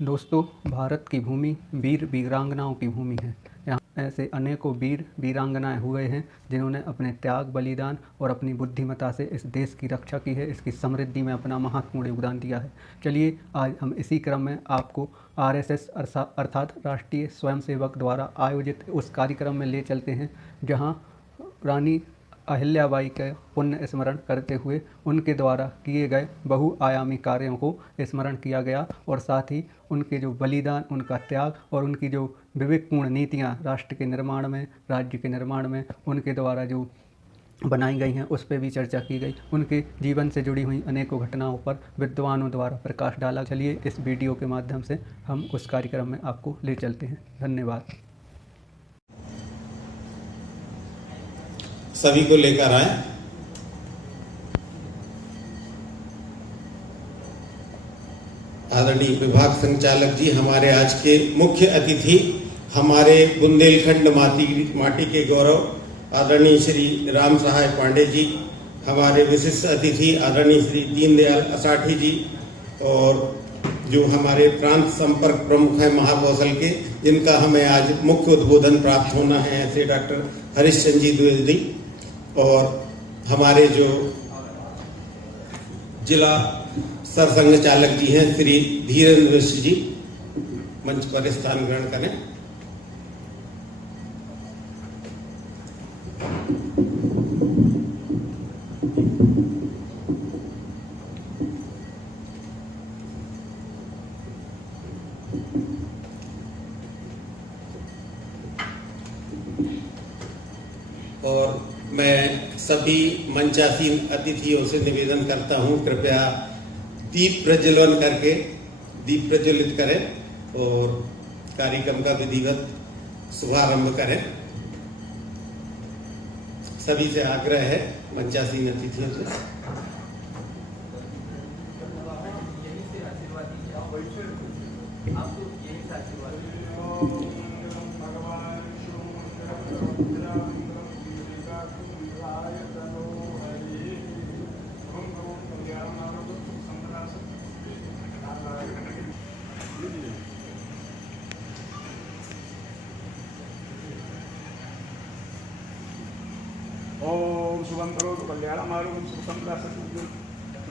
दोस्तों, भारत की भूमि वीर वीरांगनाओं की भूमि है। यहाँ ऐसे अनेकों वीर वीरांगनाएं हुए हैं जिन्होंने अपने त्याग, बलिदान और अपनी बुद्धिमत्ता से इस देश की रक्षा की है, इसकी समृद्धि में अपना महत्वपूर्ण योगदान दिया है। चलिए आज हम इसी क्रम में आपको आरएसएस अर्थात राष्ट्रीय स्वयंसेवक द्वारा आयोजित उस कार्यक्रम में ले चलते हैं जहाँ रानी अहिल्याबाई का पुण्य स्मरण करते हुए उनके द्वारा किए गए बहुआयामी कार्यों को स्मरण किया गया और साथ ही उनके जो बलिदान, उनका त्याग और उनकी जो विवेकपूर्ण नीतियां राष्ट्र के निर्माण में, राज्य के निर्माण में उनके द्वारा जो बनाई गई हैं उस पर भी चर्चा की गई। उनके जीवन से जुड़ी हुई अनेकों घटनाओं पर विद्वानों द्वारा प्रकाश डाला। चलिए इस वीडियो के माध्यम से हम उस कार्यक्रम में आपको ले चलते हैं। धन्यवाद। सभी को लेकर आए। आदरणीय विभाग संचालक जी, हमारे आज के मुख्य अतिथि, हमारे बुंदेलखंड माटी के गौरव आदरणीय श्री राम सहाय पांडे जी, हमारे विशिष्ट अतिथि आदरणीय श्री दीनदयाल असाठी जी, और जो हमारे प्रांत संपर्क प्रमुख हैं महाकौशल के, जिनका हमें आज मुख्य उद्बोधन प्राप्त होना है, ऐसे डॉक्टर हरीशचंद्र जी द्विवेदी, और हमारे जो जिला सरसंघ चालक जी हैं श्री धीरेन्द्र मिश्र जी, मंच पर स्थान ग्रहण करें। और मैं सभी मंचासीन अतिथियों से निवेदन करता हूं, कृपया दीप प्रज्वलन करके दीप प्रज्वलित करें और कार्यक्रम का विधिवत शुभारंभ करें। सभी से आग्रह है, मंचासीन अतिथियों से। ओम शुभम करोतु कल्याणं आरोग्यं सुखं दासतु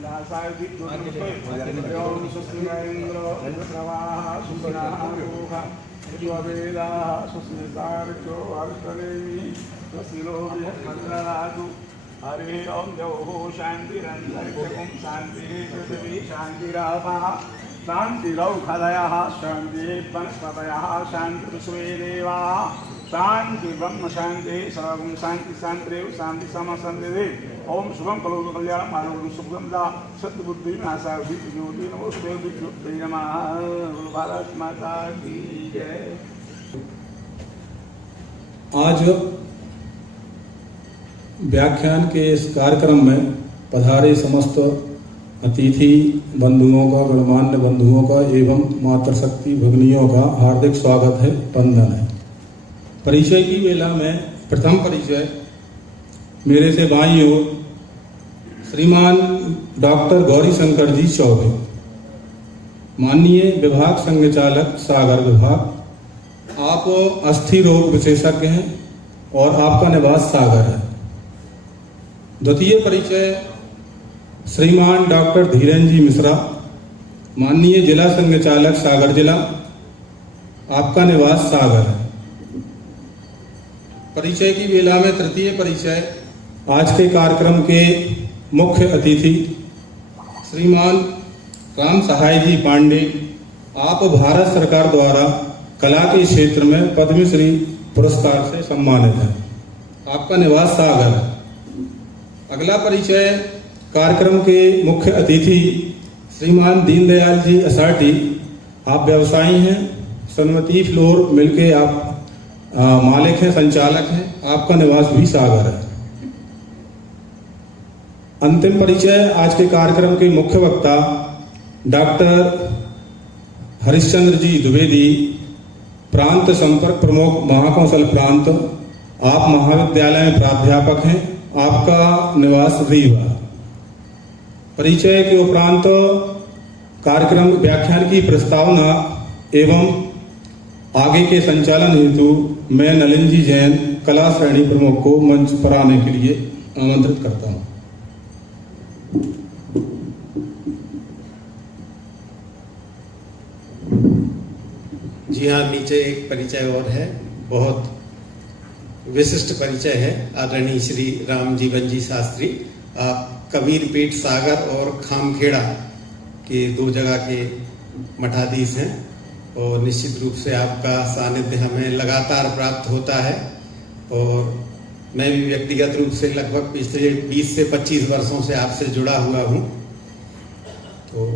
लासाय दीप्तों ओम सुस्मिन्द्र प्रवाह सुसनाः लोका स्ववेदाः सुस्मितार्चो अर्चनेमि स्वस्तिलो विहस्मन्द्रातु हरे ओम देवो शान्तिरन्तरिक्षं शान्तिः पृथिवी शान्तिरापः शान्तिरौषधयः शान्तिः वनस्पतयः शान्तिर्विश्वे देवाः शांति ब्रह्म शांति सर्वं शांति शांति शांति समशांति। ओम शुभम करोतु कल्याणं आरोग्यं सुखं दा सद्बुद्धि नासा ज्योति नमोस्तुते विद्युते नमः। भारत माता की जय। आज व्याख्यान के इस कार्यक्रम में पधारे समस्त अतिथि बंधुओं का, गणमान्य बंधुओं का एवं मातृशक्ति भगिनियों का हार्दिक स्वागत है, वंदन है। परिचय की वेला में प्रथम परिचय मेरे से बाईं ओर श्रीमान डॉक्टर गौरीशंकर जी चौबे, माननीय विभाग संघ चालक सागर विभाग। आप अस्थि रोग विशेषज्ञ हैं और आपका निवास सागर है। द्वितीय परिचय श्रीमान डॉक्टर धीरेन्द्र जी मिश्रा, माननीय जिला संघ चालक सागर जिला, आपका निवास सागर है। परिचय की वेला में तृतीय परिचय आज के कार्यक्रम के मुख्य अतिथि श्रीमान राम सहाय जी पांडे, आप भारत सरकार द्वारा कला के क्षेत्र में पद्मश्री पुरस्कार से सम्मानित हैं, आपका निवास सागर है। अगला परिचय कार्यक्रम के मुख्य अतिथि श्रीमान दीनदयाल जी असाठी, आप व्यवसायी हैं, सन्मति फ्लोर मिलके आप मालिक हैं, संचालक हैं, आपका निवास भी सागर है। अंतिम परिचय आज के कार्यक्रम के मुख्य वक्ता डॉक्टर हरीशचंद्र जी द्विवेदी, प्रांत संपर्क प्रमुख महाकौशल प्रांत, आप महाविद्यालय में प्राध्यापक हैं, आपका निवास रीवा। परिचय के उपरांत कार्यक्रम व्याख्यान की प्रस्तावना एवं आगे के संचालन हेतु मैं नलिन जी जैन कला श्रेणी प्रमुख को मंच पर आने के लिए आमंत्रित करता हूं। जी हाँ, नीचे एक परिचय और है, बहुत विशिष्ट परिचय है। आदरणीय श्री राम जीवन जी शास्त्री, आप कबीरपेट सागर और खामखेड़ा के 2 जगह के मठाधीश हैं और निश्चित रूप से आपका सानिध्य हमें लगातार प्राप्त होता है। और मैं भी व्यक्तिगत रूप से लगभग पिछले 20 से 25 वर्षों से आपसे जुड़ा हुआ हूँ। तो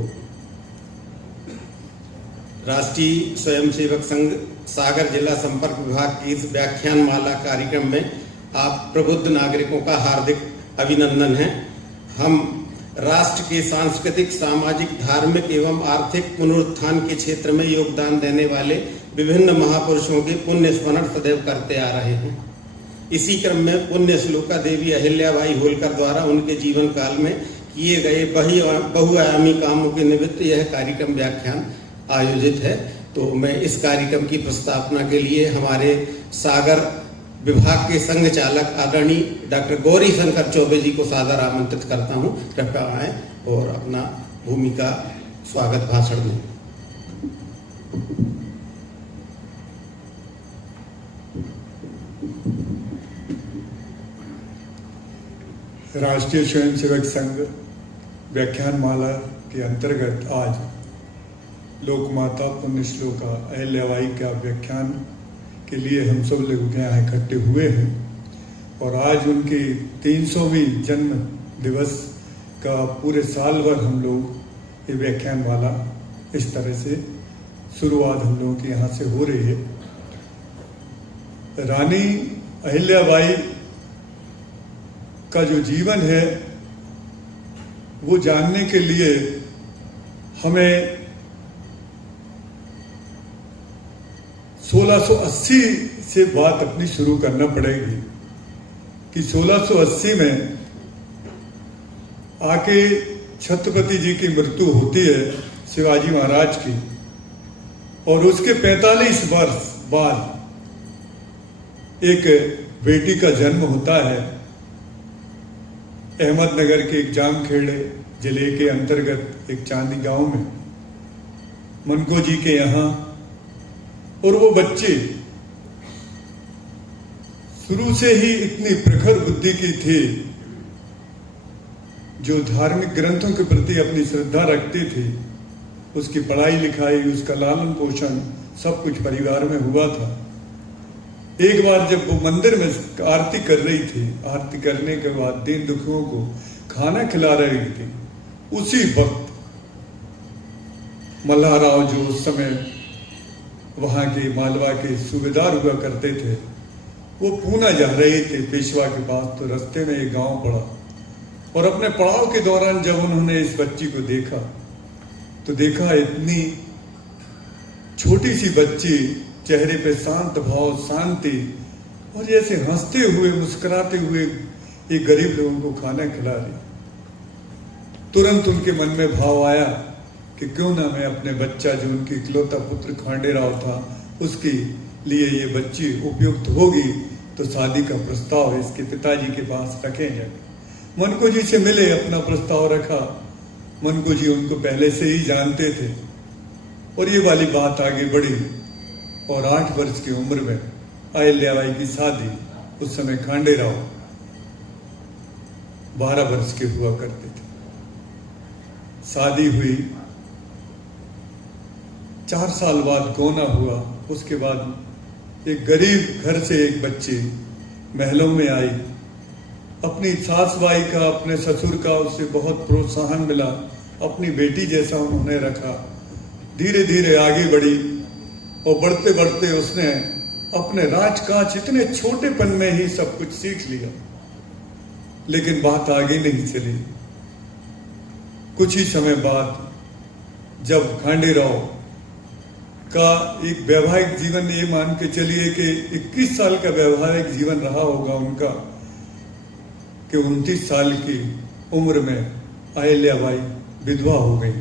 राष्ट्रीय स्वयंसेवक संघ सागर जिला संपर्क विभाग की इस व्याख्यान माला कार्यक्रम में आप प्रबुद्ध नागरिकों का हार्दिक अभिनंदन है। हम राष्ट्र के सांस्कृतिक, सामाजिक, धार्मिक एवं आर्थिक पुनरुत्थान के क्षेत्र में योगदान देने वाले विभिन्न महापुरुषों के पुण्य स्मरण सदैव करते आ रहे हैं। इसी क्रम में पुण्य श्लोका देवी अहिल्याबाई होलकर द्वारा उनके जीवन काल में किए गए बहुआयामी कामों के निमित्त यह कार्यक्रम व्याख्यान आयोजित है। तो मैं इस कार्यक्रम की प्रस्तावना के लिए हमारे सागर विभाग के संघ चालक आदरणीय डॉक्टर गौरी शंकर चौबे जी को सादर आमंत्रित करता हूं। कृपया आएं और अपना भूमिका स्वागत भाषण दें। राष्ट्रीय स्वयंसेवक संघ व्याख्यान माला के अंतर्गत आज लोकमाता पुण्य श्लोका अहिल्याबाई का व्याख्यान के लिए हम सब लोग यहाँ इकट्ठे हुए हैं और आज उनके 300वीं जन्म दिवस का पूरे साल भर हम लोग ये व्याख्यान माला इस तरह से शुरुआत हम लोगों की यहाँ से हो रही है। रानी अहिल्याबाई का जो जीवन है वो जानने के लिए हमें 1680 से बात अपनी शुरू करना पड़ेगी कि 1680 में आके छत्रपति जी की मृत्यु होती है शिवाजी महाराज की और उसके 45 वर्ष बाद एक बेटी का जन्म होता है अहमदनगर के एक जामखेड़े जिले के अंतर्गत एक चांदी गांव में मनको जी के यहाँ। और वो बच्चे शुरू से ही इतनी प्रखर बुद्धि की थी, जो धार्मिक ग्रंथों के प्रति अपनी श्रद्धा रखती थी। उसकी पढ़ाई लिखाई, उसका लालन पोषण सब कुछ परिवार में हुआ था। एक बार जब वो मंदिर में आरती कर रही थी, आरती करने के बाद दीन दुखियों को खाना खिला रही थी, उसी वक्त मल्हाराव जो उस समय वहां के मालवा के सूबेदार हुआ करते थे, वो पूना जा रहे थे पेशवा के पास। तो रास्ते में एक गांव पड़ा और अपने पड़ाव के दौरान जब उन्होंने इस बच्ची को देखा तो देखा इतनी छोटी सी बच्ची, चेहरे पे शांत भाव, शांति, और जैसे हंसते हुए मुस्कुराते हुए एक गरीब लोगों को खाना खिला रही। तुरंत उनके मन में भाव आया कि क्यों ना मैं अपने बच्चा, जो उनकी इकलौता पुत्र खांडेराव था, उसके लिए ये बच्ची उपयुक्त होगी तो शादी का प्रस्ताव इसके पिताजी के पास रखे जाए। मनको जी से मिले, अपना प्रस्ताव रखा। मनको जी उनको पहले से ही जानते थे और ये वाली बात आगे बढ़ी और 8 वर्ष की उम्र में अहिल्याबाई की शादी, उस समय खांडेराव 12 वर्ष के हुआ करते थे। शादी हुई, 4 साल बाद गौना हुआ। उसके बाद एक गरीब घर से एक बच्ची महलों में आई। अपनी सास भाई का, अपने ससुर का उससे बहुत प्रोत्साहन मिला, अपनी बेटी जैसा उन्होंने रखा। धीरे धीरे आगे बढ़ी और बढ़ते बढ़ते उसने अपने राजकाज इतने छोटेपन में ही सब कुछ सीख लिया, लेकिन बात आगे नहीं चली। कुछ ही समय बाद जब खांडेराव का एक वैवाहिक जीवन, ये मान के चलिए कि 21 साल का वैवाहिक जीवन रहा होगा उनका, कि 29 साल की उम्र में अहिल्याबाई विधवा हो गई।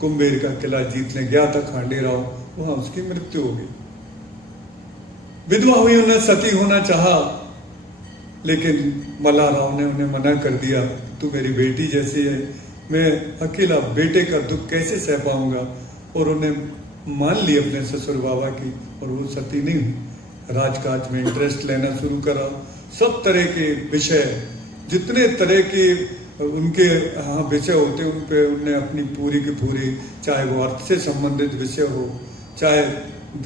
कुंभेर का किला जीतने गया था खांडे राव, वहां उसकी मृत्यु हो गई। विधवा हुई, उन्हें सती होना चाहा, लेकिन मल्हार राव ने उन्हें मना कर दिया, तू मेरी बेटी जैसी है, मैं अकेला बेटे का दुख कैसे सह पाऊंगा। और उन्हें मान ली अपने ससुर बाबा की, और वो सती नहीं हुई। राजकाज में इंटरेस्ट लेना शुरू करा, सब तरह के विषय, जितने तरह के उनके यहाँ विषय होते उन पे उनने अपनी पूरी की पूरी, चाहे वो अर्थ से संबंधित विषय हो, चाहे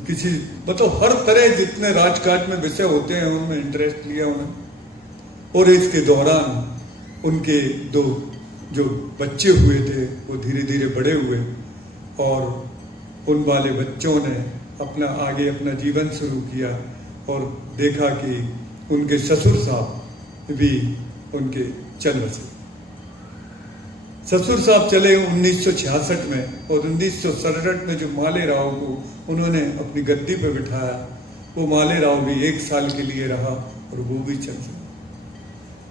किसी मतलब हर तरह जितने राजकाज में विषय होते हैं उनमें इंटरेस्ट लिया उन्होंने। और इसके दौरान उनके दो जो बच्चे हुए थे वो धीरे धीरे बड़े हुए, और उन वाले बच्चों ने आगे अपना जीवन शुरू किया, और देखा कि उनके ससुर साहब भी उनके चल बसे। ससुर साहब चले 1966 में, और 1967 में जो माले राव को उन्होंने अपनी गद्दी पे बिठाया, वो माले राव भी 1 साल के लिए रहा और वो भी चल गया।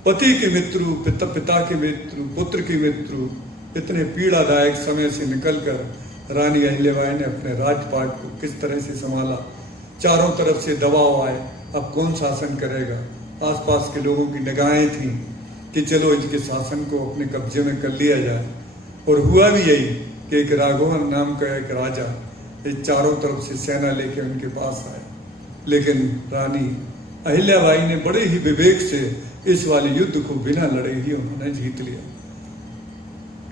पति के मृत्यु, पिता के मृत्यु, पुत्र की मृत्यु, इतने पीड़ादायक समय से निकलकर रानी अहिल्याबाई ने अपने राजपाट को किस तरह से संभाला। चारों तरफ से दबाव आए, अब कौन शासन करेगा। आसपास के लोगों की निगाहें थीं कि चलो इनके शासन को अपने कब्जे में कर लिया जाए, और हुआ भी यही कि एक राघवन नाम का एक राजा इस चारों तरफ से सेना लेके उनके पास आया। लेकिन रानी अहिल्याबाई ने बड़े ही विवेक से इस वाले युद्ध को बिना लड़े ही उन्होंने जीत लिया।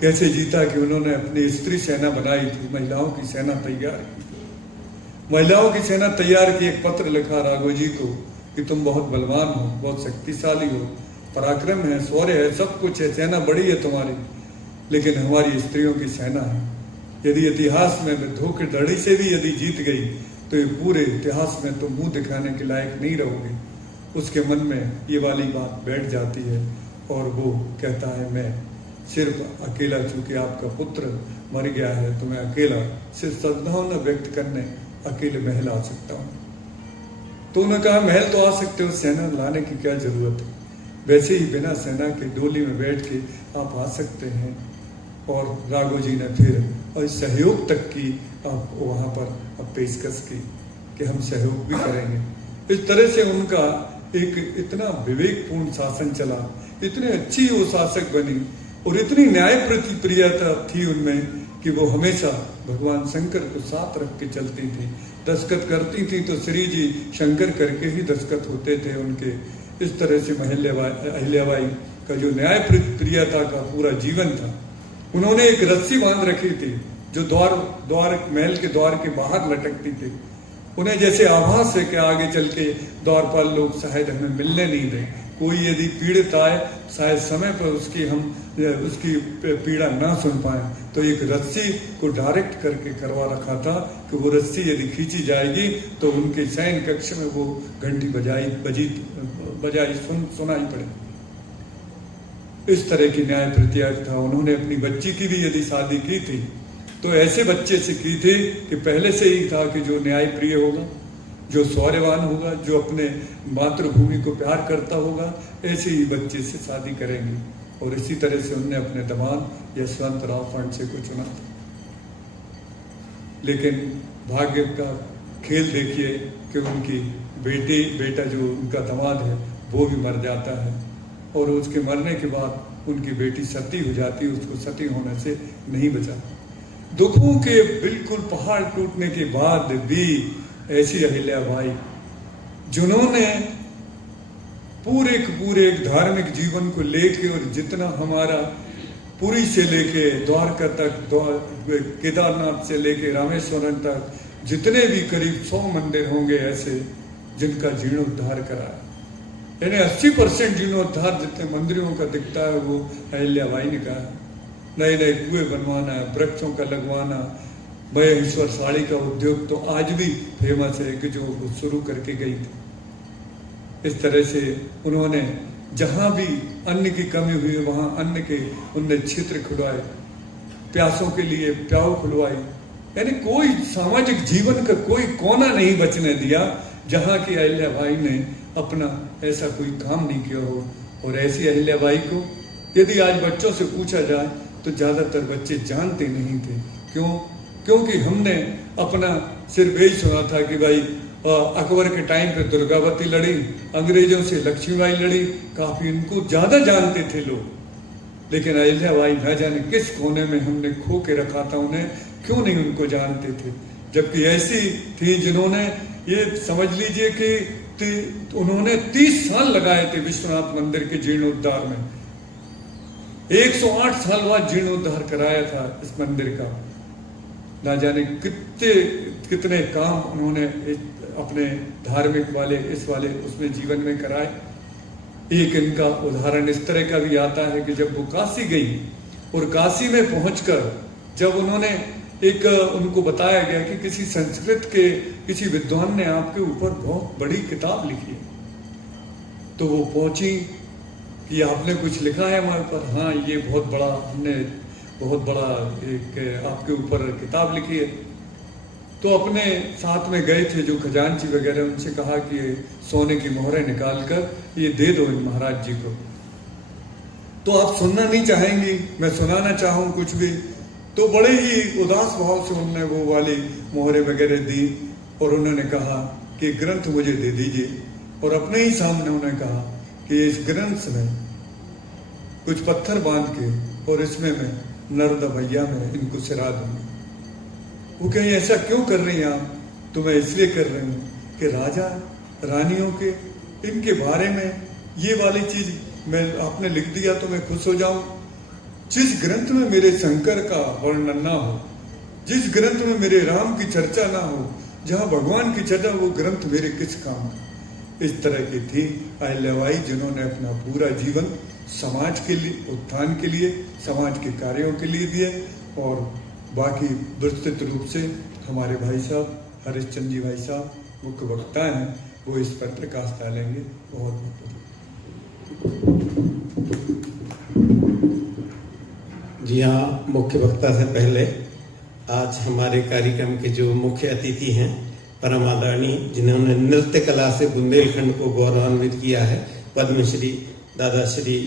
कैसे जीता कि उन्होंने अपनी स्त्री सेना बनाई थी, महिलाओं की सेना तैयार की। महिलाओं की सेना तैयार की, एक पत्र लिखा राघोजी को कि तुम बहुत बलवान हो, बहुत शक्तिशाली हो, पराक्रम है, शौर्य है, सब कुछ है, सेना बड़ी है तुम्हारी, लेकिन हमारी स्त्रियों की सेना है। यदि इतिहास में धोखाधड़ी से भी यदि जीत गई तो ये पूरे इतिहास में तुम मुंह दिखाने के लायक नहीं रहोगे। उसके मन में ये वाली बात बैठ जाती है, और वो कहता है मैं सिर्फ अकेला, चूंकि आपका पुत्र मर गया है तो मैं अकेला सिर्फ सद्भावना व्यक्त करने अकेले महल आ सकता हूँ। तो उन्होंने कहा महल तो आ सकते हो, सेना लाने की क्या जरूरत है, वैसे ही बिना सेना के डोली में बैठ के आप आ सकते हैं। और राघोजी ने फिर और सहयोग तक की आप वहाँ पर पेशकश की कि हम सहयोग भी करेंगे। इस तरह से उनका एक इतना विवेकपूर्ण शासन चला, इतने अच्छी वो शासक बनी, और इतनी न्याय प्रतिप्रियता थी उनमें कि वो हमेशा भगवान शंकर को साथ रख के चलती थी। दस्तखत करती थी तो श्री जी शंकर करके ही दस्तखत होते थे उनके। इस तरह से अहिल्याबाई का जो न्याय प्रियता का पूरा जीवन था। उन्होंने एक रस्सी बांध रखी थी जो द्वार महल के द्वार के बाहर लटकती थी। उन्हें जैसे आभास है कि आगे चल के द्वारपाल लोग शायद हमें मिलने नहीं दें, कोई यदि पीड़ित आए शायद समय पर उसकी पीड़ा ना सुन पाए, तो एक रस्सी को डायरेक्ट करके करवा रखा था कि वो रस्सी यदि खींची जाएगी तो उनके शयन कक्ष में वो घंटी बजाई सुनाई पड़े। इस तरह की न्याय प्रतिष्ठा था। उन्होंने अपनी बच्ची की भी यदि शादी की थी तो ऐसे बच्चे से की थी कि पहले से ही था कि जो न्याय प्रिय होगा, जो शौर्यवान होगा, जो अपने मातृभूमि को प्यार करता होगा, ऐसे ही बच्चे से शादी करेंगे। और इसी तरह से उन्होंने अपने दामाद यशवंत राव फणसे को चुना था। लेकिन भाग्य का खेल देखिए कि उनकी बेटा जो उनका दामाद है वो भी मर जाता है, और उसके मरने के बाद उनकी बेटी सती हो जाती है, उसको सती होने से नहीं बचा। दुखों के बिल्कुल पहाड़ टूटने के बाद भी ऐसी अहिल्याबाई जिन्होंने पूरे एक धार्मिक जीवन को लेके, और जितना हमारा पुरी से लेके द्वारका तक, केदारनाथ से लेके रामेश्वरम तक जितने भी करीब 100 मंदिर होंगे ऐसे जिनका जीर्णोद्धार कराया, यानी 80% जीर्णोद्धार जितने मंदिरों का दिखता है वो अहिल्याबाई ने कहा। नए नए कुएं बनवाना, वृक्षों का लगवाना, महेश्वर साड़ी का उद्योग तो आज भी फेमस है कि जो शुरू करके गई थी। इस तरह से उन्होंने जहां भी अन्न की कमी हुई वहां अन्न के उनने क्षेत्र खुलवाए, प्यासों के लिए प्याऊ खुलवाई, यानी कोई सामाजिक जीवन का कोई कोना नहीं बचने दिया जहां की अहिल्याबाई ने अपना ऐसा कोई काम नहीं किया हो। और ऐसी अहिल्याबाई को यदि आज बच्चों से पूछा जाए तो ज्यादातर बच्चे जानते नहीं थे कि क्यों? क्योंकि हमने अपना सिर्फ यही सुना था कि भाई अकबर के टाइम पे दुर्गावती लड़ी, अंग्रेजों से लक्ष्मीबाई लड़ी, काफी इनको ज्यादा जानते थे लोग। लेकिन अहिल्याबाई न जाने किस कोने में हमने खो के रखा था उन्हें, क्यों नहीं उनको जानते थे। जबकि ऐसी थी जिन्होंने, ये समझ लीजिए कि उन्होंने 30 साल लगाए थे विश्वनाथ मंदिर के जीर्णोद्धार में। 108 साल बाद जीर्णोद्धार कराया था इस मंदिर का। ना जाने कितने काम उन्होंने अपने धार्मिक वाले इस वाले उसमें जीवन में कराए। एक इनका उदाहरण इस तरह का भी आता है कि जब वो काशी गई और काशी में पहुंचकर जब उन्होंने उनको बताया गया कि किसी संस्कृत के किसी विद्वान ने आपके ऊपर बहुत बड़ी किताब लिखी है, तो वो पहुंची कि आपने कुछ लिखा है हमारे पर। हाँ, ये बहुत बड़ा, हमने बहुत बड़ा एक आपके ऊपर किताब लिखी है। तो अपने साथ में गए थे जो खजांची वगैरह, उनसे कहा कि सोने की मोहरें निकाल कर ये दे दो इन महाराज जी को। तो आप सुनना नहीं चाहेंगी, मैं सुनाना चाहूँ कुछ भी। तो बड़े ही उदास भाव से उन्होंने वो वाली मोहरें वगैरह दी और उन्होंने कहा कि ग्रंथ मुझे दे दीजिए। और अपने ही सामने उन्होंने कहा कि इस ग्रंथ में कुछ पत्थर बांध के और इसमें मैं नर्मदा मैया में इनको सिरा दूंगा। वो कहीं ऐसा क्यों कर रही हैं आप? तो मैं इसलिए कर रही हूँ कि राजा रानियों के इनके बारे में ये वाली चीज मैं आपने लिख दिया तो मैं खुश हो जाऊं। जिस ग्रंथ में मेरे शंकर का वर्णन ना हो, जिस ग्रंथ में मेरे राम की चर्चा ना हो, जहाँ भगवान की चर्चा, वो ग्रंथ मेरे किस काम का। इस तरह की थी अहिल्याबाई, जिन्होंने अपना पूरा जीवन समाज के लिए, उत्थान के लिए, समाज के कार्यों के लिए दिए। और बाकी विस्तृत रूप से हमारे भाई साहब हरिश्चंद्र जी भाई साहब मुख्य वक्ता हैं, वो इस पर प्रकाश डालेंगे। बहुत बहुत जी हाँ, मुख्य वक्ता से पहले आज हमारे कार्यक्रम के जो मुख्य अतिथि हैं, परम आदरणीय, जिन्होंने नृत्य कला से बुंदेलखंड को गौरवान्वित किया है, पद्मश्री दादा श्री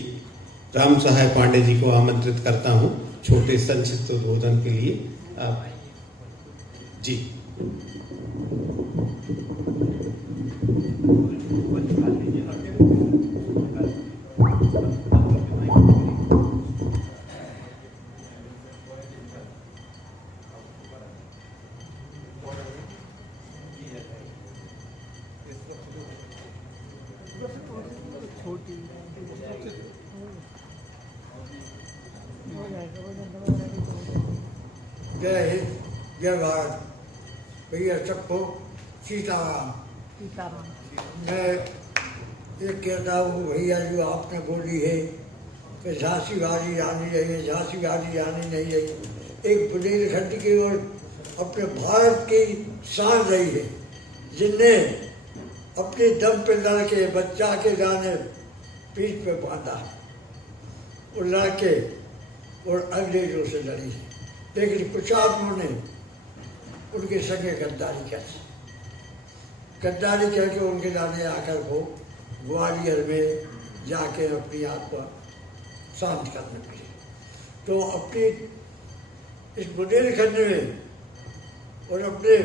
राम सहाय पांडे जी को आमंत्रित करता हूँ छोटे संक्षिप्त उद्बोधन के लिए। आप जी। जय हिंद, जय भारत। भैया सबको सीताराम। मैं ये कहता हूँ भैया, जो आपने बोली है कि झांसी वाली रानी रही है, झांसी वाली रानी नहीं रही। एक बुंदेलखंड की और अपने भारत की शान रही है, जिनने अपने दम पे लड़के बच्चा के दाने पीठ पे बांधा और लड़के और अंग्रेजों से लड़ी है। लेकिन कुछ आदमियों ने उनके संगे गद्दारी करके उनके लाने आकर को ग्वालियर में जाके अपनी आत्मा शांत करने लगे। तो अपनी इस बुंदेलखंड में और अपने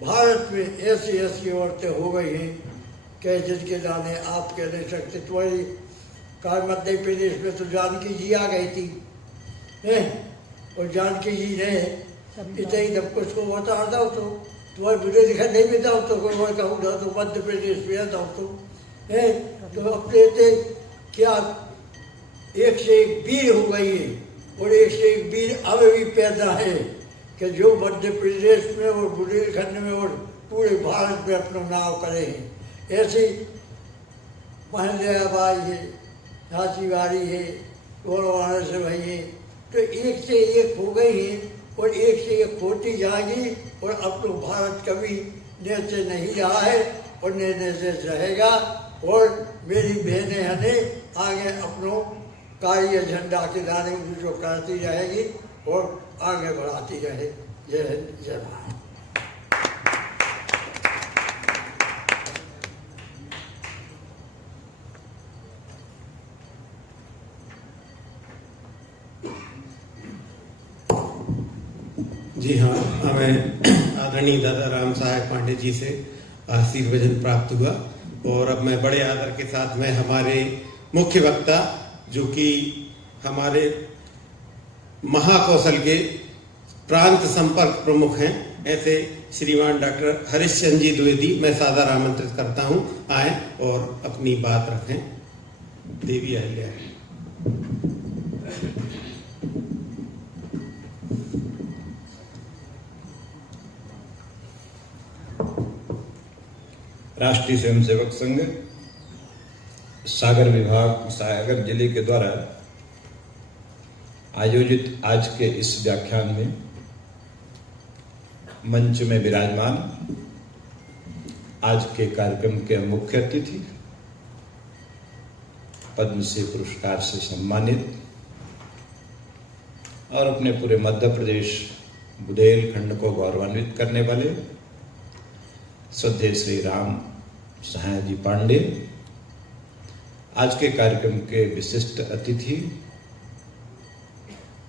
भारत में ऐसी ऐसी औरतें हो गई हैं कि जिनके लाने आप कह नहीं सकते। तुम्हारी कार मध्य प्रदेश में तो जानकी जी आ गई थी है, और जानकी जी ने इतना ही जब कुछ को बता दो तो तुम्हारे बुंदेलखंड नहीं मिलता तो कोई और कहूँ ना तो मध्य प्रदेश में आता तो है। तो अपने थे क्या एक से एक वीर हो गई है और एक से एक वीर अब भी पैदा है कि जो मध्य प्रदेश में और बुंदेलखंड में और पूरे भारत में अपना नाव करे हैं। ऐसी अहिल्याबाई है, झांसी वाली है, गौरवाना से भाई है। तो एक से एक हो गई है और एक से एक होती जाएगी और अपना भारत कभी नीचे नहीं रहा है और नीचे रहेगा। और मेरी बहनें हमें आगे अपनों कार्य झंडा के दाने जो करती रहेगी और आगे बढ़ाती रहे। जय हिंद, जय भारत। जी हाँ, हमें आदरणीय दादा राम साहेब पांडे जी से आशीर्वचन प्राप्त हुआ और अब मैं बड़े आदर के साथ में हमारे मुख्य वक्ता जो कि हमारे महाकौशल के प्रांत संपर्क प्रमुख हैं, ऐसे श्रीमान डॉक्टर हरिश्चंद्र जी द्विवेदी मैं सादर आमंत्रित करता हूं, आए और अपनी बात रखें। देवी अहिल्या। राष्ट्रीय स्वयंसेवक संघ सागर विभाग सागर जिले के द्वारा आयोजित आज के इस व्याख्यान में मंच में विराजमान आज के कार्यक्रम के मुख्य अतिथि, पद्मश्री पुरस्कार से सम्मानित और अपने पूरे मध्य प्रदेश बुंदेलखंड को गौरवान्वित करने वाले श्रद्धेय श्री राम सहाय जी पांडे, आज के कार्यक्रम के विशिष्ट अतिथि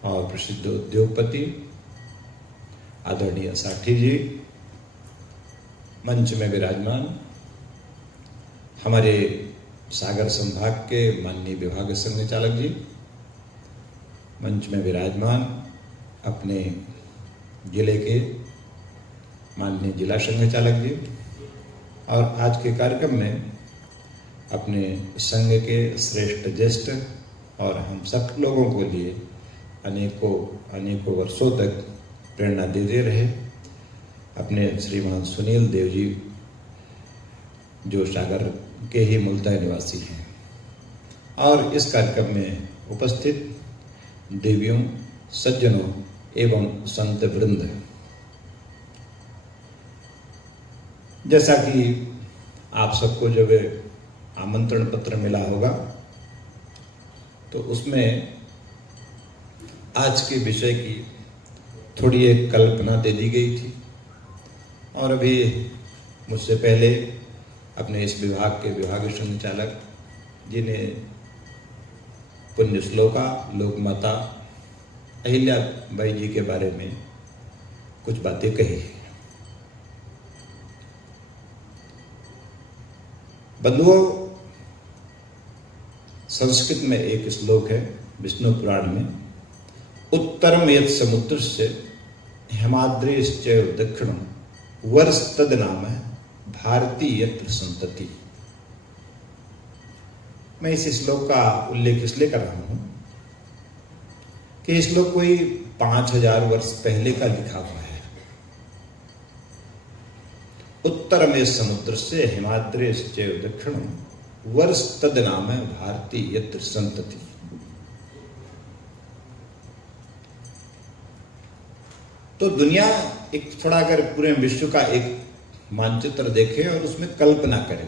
और प्रसिद्ध उद्योगपति आदरणीय साठी जी, मंच में विराजमान हमारे सागर संभाग के माननीय विभाग संचालक जी, मंच में विराजमान अपने जिले के माननीय जिला संघ चालक जी और आज के कार्यक्रम में अपने संघ के श्रेष्ठ ज्येष्ठ और हम सब लोगों के लिए अनेकों वर्षों तक प्रेरणा देते रहे अपने श्रीमान सुनील देव जी, जो सागर के ही मूलतः निवासी हैं, और इस कार्यक्रम में उपस्थित देवियों, सज्जनों एवं संत वृंद। जैसा कि आप सबको जब आमंत्रण पत्र मिला होगा तो उसमें आज के विषय की थोड़ी एक कल्पना दे दी गई थी और अभी मुझसे पहले अपने इस विभाग के विभागीय संचालक जी ने पुण्य श्लोका लोकमाता अहिल्याबाई जी के बारे में कुछ बातें कही। बंधुओं, संस्कृत में एक श्लोक है विष्णु पुराण में, उत्तरम यत् समुद्रस्य हिमाद्रेश्च दक्षिणम वर्षतद नाम भारतीय यत्र संतति। मैं इस श्लोक का उल्लेख इसलिए कर रहा हूं कि ये श्लोक कोई 5000 वर्ष पहले का लिखा हुआ है। उत्तर में समुद्र से हिमाद्रेश्च दक्षिणम वर्षतद नाम भारतीय यत्र संतति। तो दुनिया एक थोड़ा अगर पूरे विश्व का एक मानचित्र देखें और उसमें कल्पना करें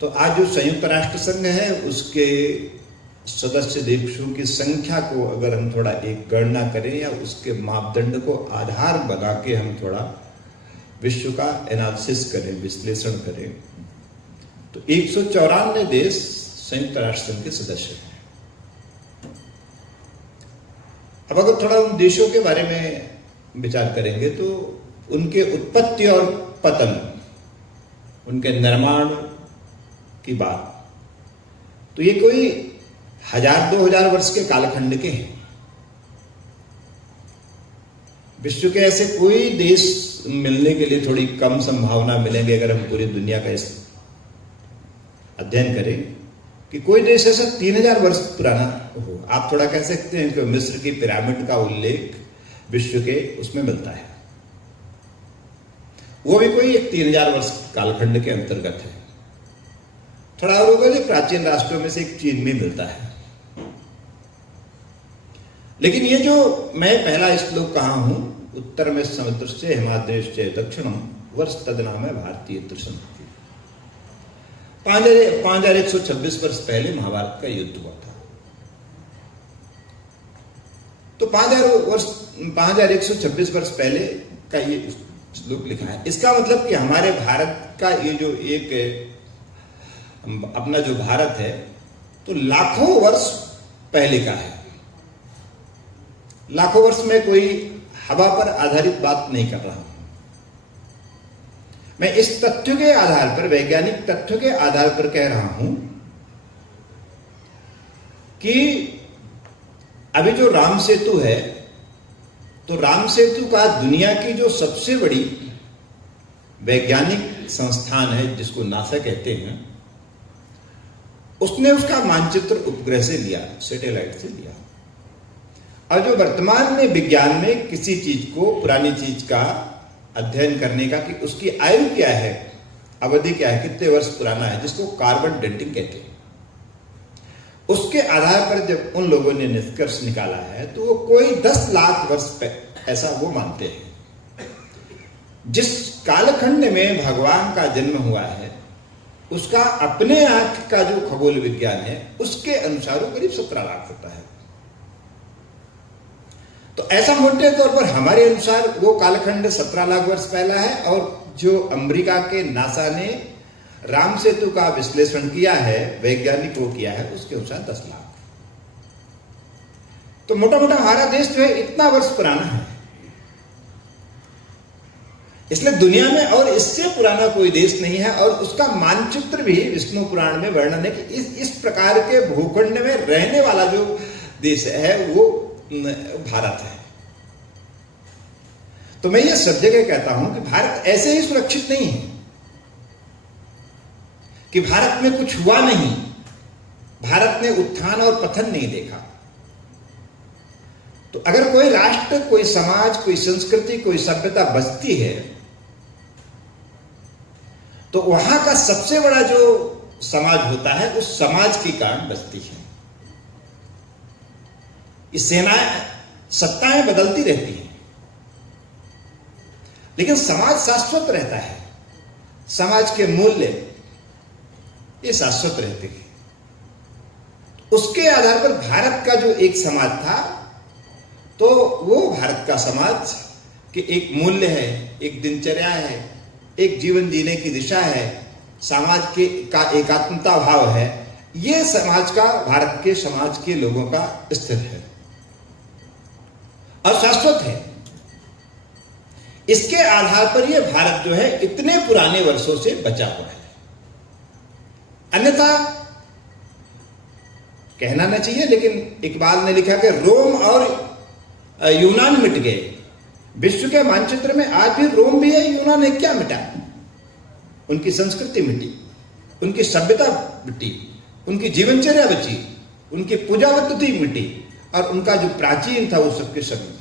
तो आज जो संयुक्त राष्ट्र संघ है उसके सदस्य देशों की संख्या को अगर हम थोड़ा एक गणना करें या उसके मापदंड को आधार बना के हम थोड़ा विश्व का एनालिसिस करें, विश्लेषण करें, तो 194 देश संयुक्त राष्ट्र संघ के सदस्य हैं। अब अगर थोड़ा उन देशों के बारे में विचार करेंगे तो उनके उत्पत्ति और पतन, उनके निर्माण की बात, तो ये कोई 1000-2000 वर्ष के कालखंड के हैं। विश्व के ऐसे कोई देश मिलने के लिए थोड़ी कम संभावना मिलेंगे अगर हम पूरी दुनिया का इस अध्ययन करें कि कोई देश ऐसा 3000 वर्ष पुराना हो। आप थोड़ा कह सकते हैं कि मिस्र की पिरामिड का उल्लेख विश्व के उसमें मिलता है, वो भी कोई एक 3000 वर्ष कालखंड के अंतर्गत है। थोड़ा और होगा जो प्राचीन राष्ट्रों में से एक चीन भी मिलता है। लेकिन ये जो मैं पहला श्लोक कहा हूं, उत्तर में समुद्र से हिमाद्रेश से दक्षिणम वर्ष तद नाम है भारतीय संतति। 5126 वर्ष पहले महाभारत का युद्ध हुआ था। तो 5126 वर्ष पहले का ये श्लोक लिखा है। इसका मतलब कि हमारे भारत का ये जो एक अपना जो भारत है तो लाखों वर्ष पहले का है। लाखों वर्ष में कोई हवा पर आधारित बात नहीं कर रहा हूं। मैं इस तथ्य के आधार पर, वैज्ञानिक तथ्य के आधार पर कह रहा हूं कि अभी जो राम सेतु है, तो राम सेतु का दुनिया की जो सबसे बड़ी वैज्ञानिक संस्थान है, जिसको नासा कहते हैं, उसने उसका मानचित्र उपग्रह से लिया, सैटेलाइट से लिया। और जो वर्तमान में विज्ञान में किसी चीज को, पुरानी चीज का अध्ययन करने का कि उसकी आयु क्या है, अवधि क्या है, कितने वर्ष पुराना है, जिसको कार्बन डेटिंग कहते हैं, उसके आधार पर जब उन लोगों ने निष्कर्ष निकाला है तो वो कोई 10 लाख वर्ष ऐसा वो मानते हैं। जिस कालखंड में भगवान का जन्म हुआ है, उसका अपने आंख का जो खगोल विज्ञान है उसके अनुसार वो करीब 17 लाख होता है। तो ऐसा मोटे तौर पर हमारे अनुसार वो कालखंड 17 लाख वर्ष पहला है, और जो अमेरिका के नासा ने राम सेतु का विश्लेषण किया है, वैज्ञानिक वो किया है, उसके अनुसार 10 लाख। तो मोटा मोटा हमारा देश जो है इतना वर्ष पुराना है। इसलिए दुनिया में और इससे पुराना कोई देश नहीं है, और उसका मानचित्र भी विष्णु पुराण में वर्णन है कि इस प्रकार के भूखंड में रहने वाला जो देश है वो भारत है। तो मैं ये सब जगह कहता हूं कि भारत ऐसे ही सुरक्षित नहीं है कि भारत में कुछ हुआ नहीं, भारत ने उत्थान और पतन नहीं देखा। तो अगर कोई राष्ट्र, कोई समाज, कोई संस्कृति, कोई सभ्यता बचती है, तो वहां का सबसे बड़ा जो समाज होता है, उस समाज के कारण बचती है। ये सेनाएं, सत्ताएं बदलती रहती हैं, लेकिन समाज शाश्वत रहता है। समाज के मूल्य ये शाश्वत रहते हैं। उसके आधार पर भारत का जो एक समाज था, तो वो भारत का समाज के एक मूल्य है, एक दिनचर्या है, एक जीवन जीने की दिशा है, समाज के का एकात्मता भाव है। ये समाज का, भारत के समाज के लोगों का स्थिर है और शाश्वत है। इसके आधार पर यह भारत जो है इतने पुराने वर्षों से बचा हुआ है। अन्यथा कहना न चाहिए, लेकिन इकबाल ने लिखा कि रोम और यूनान मिट गए। विश्व के मानचित्र में आज भी रोम भी है, यूनान है, क्या मिटा? उनकी संस्कृति मिटी, उनकी सभ्यता मिटी, उनकी जीवनचर्या बची, उनकी पूजा पद्धति मिटी, और उनका जो प्राचीन था वो सबके सब।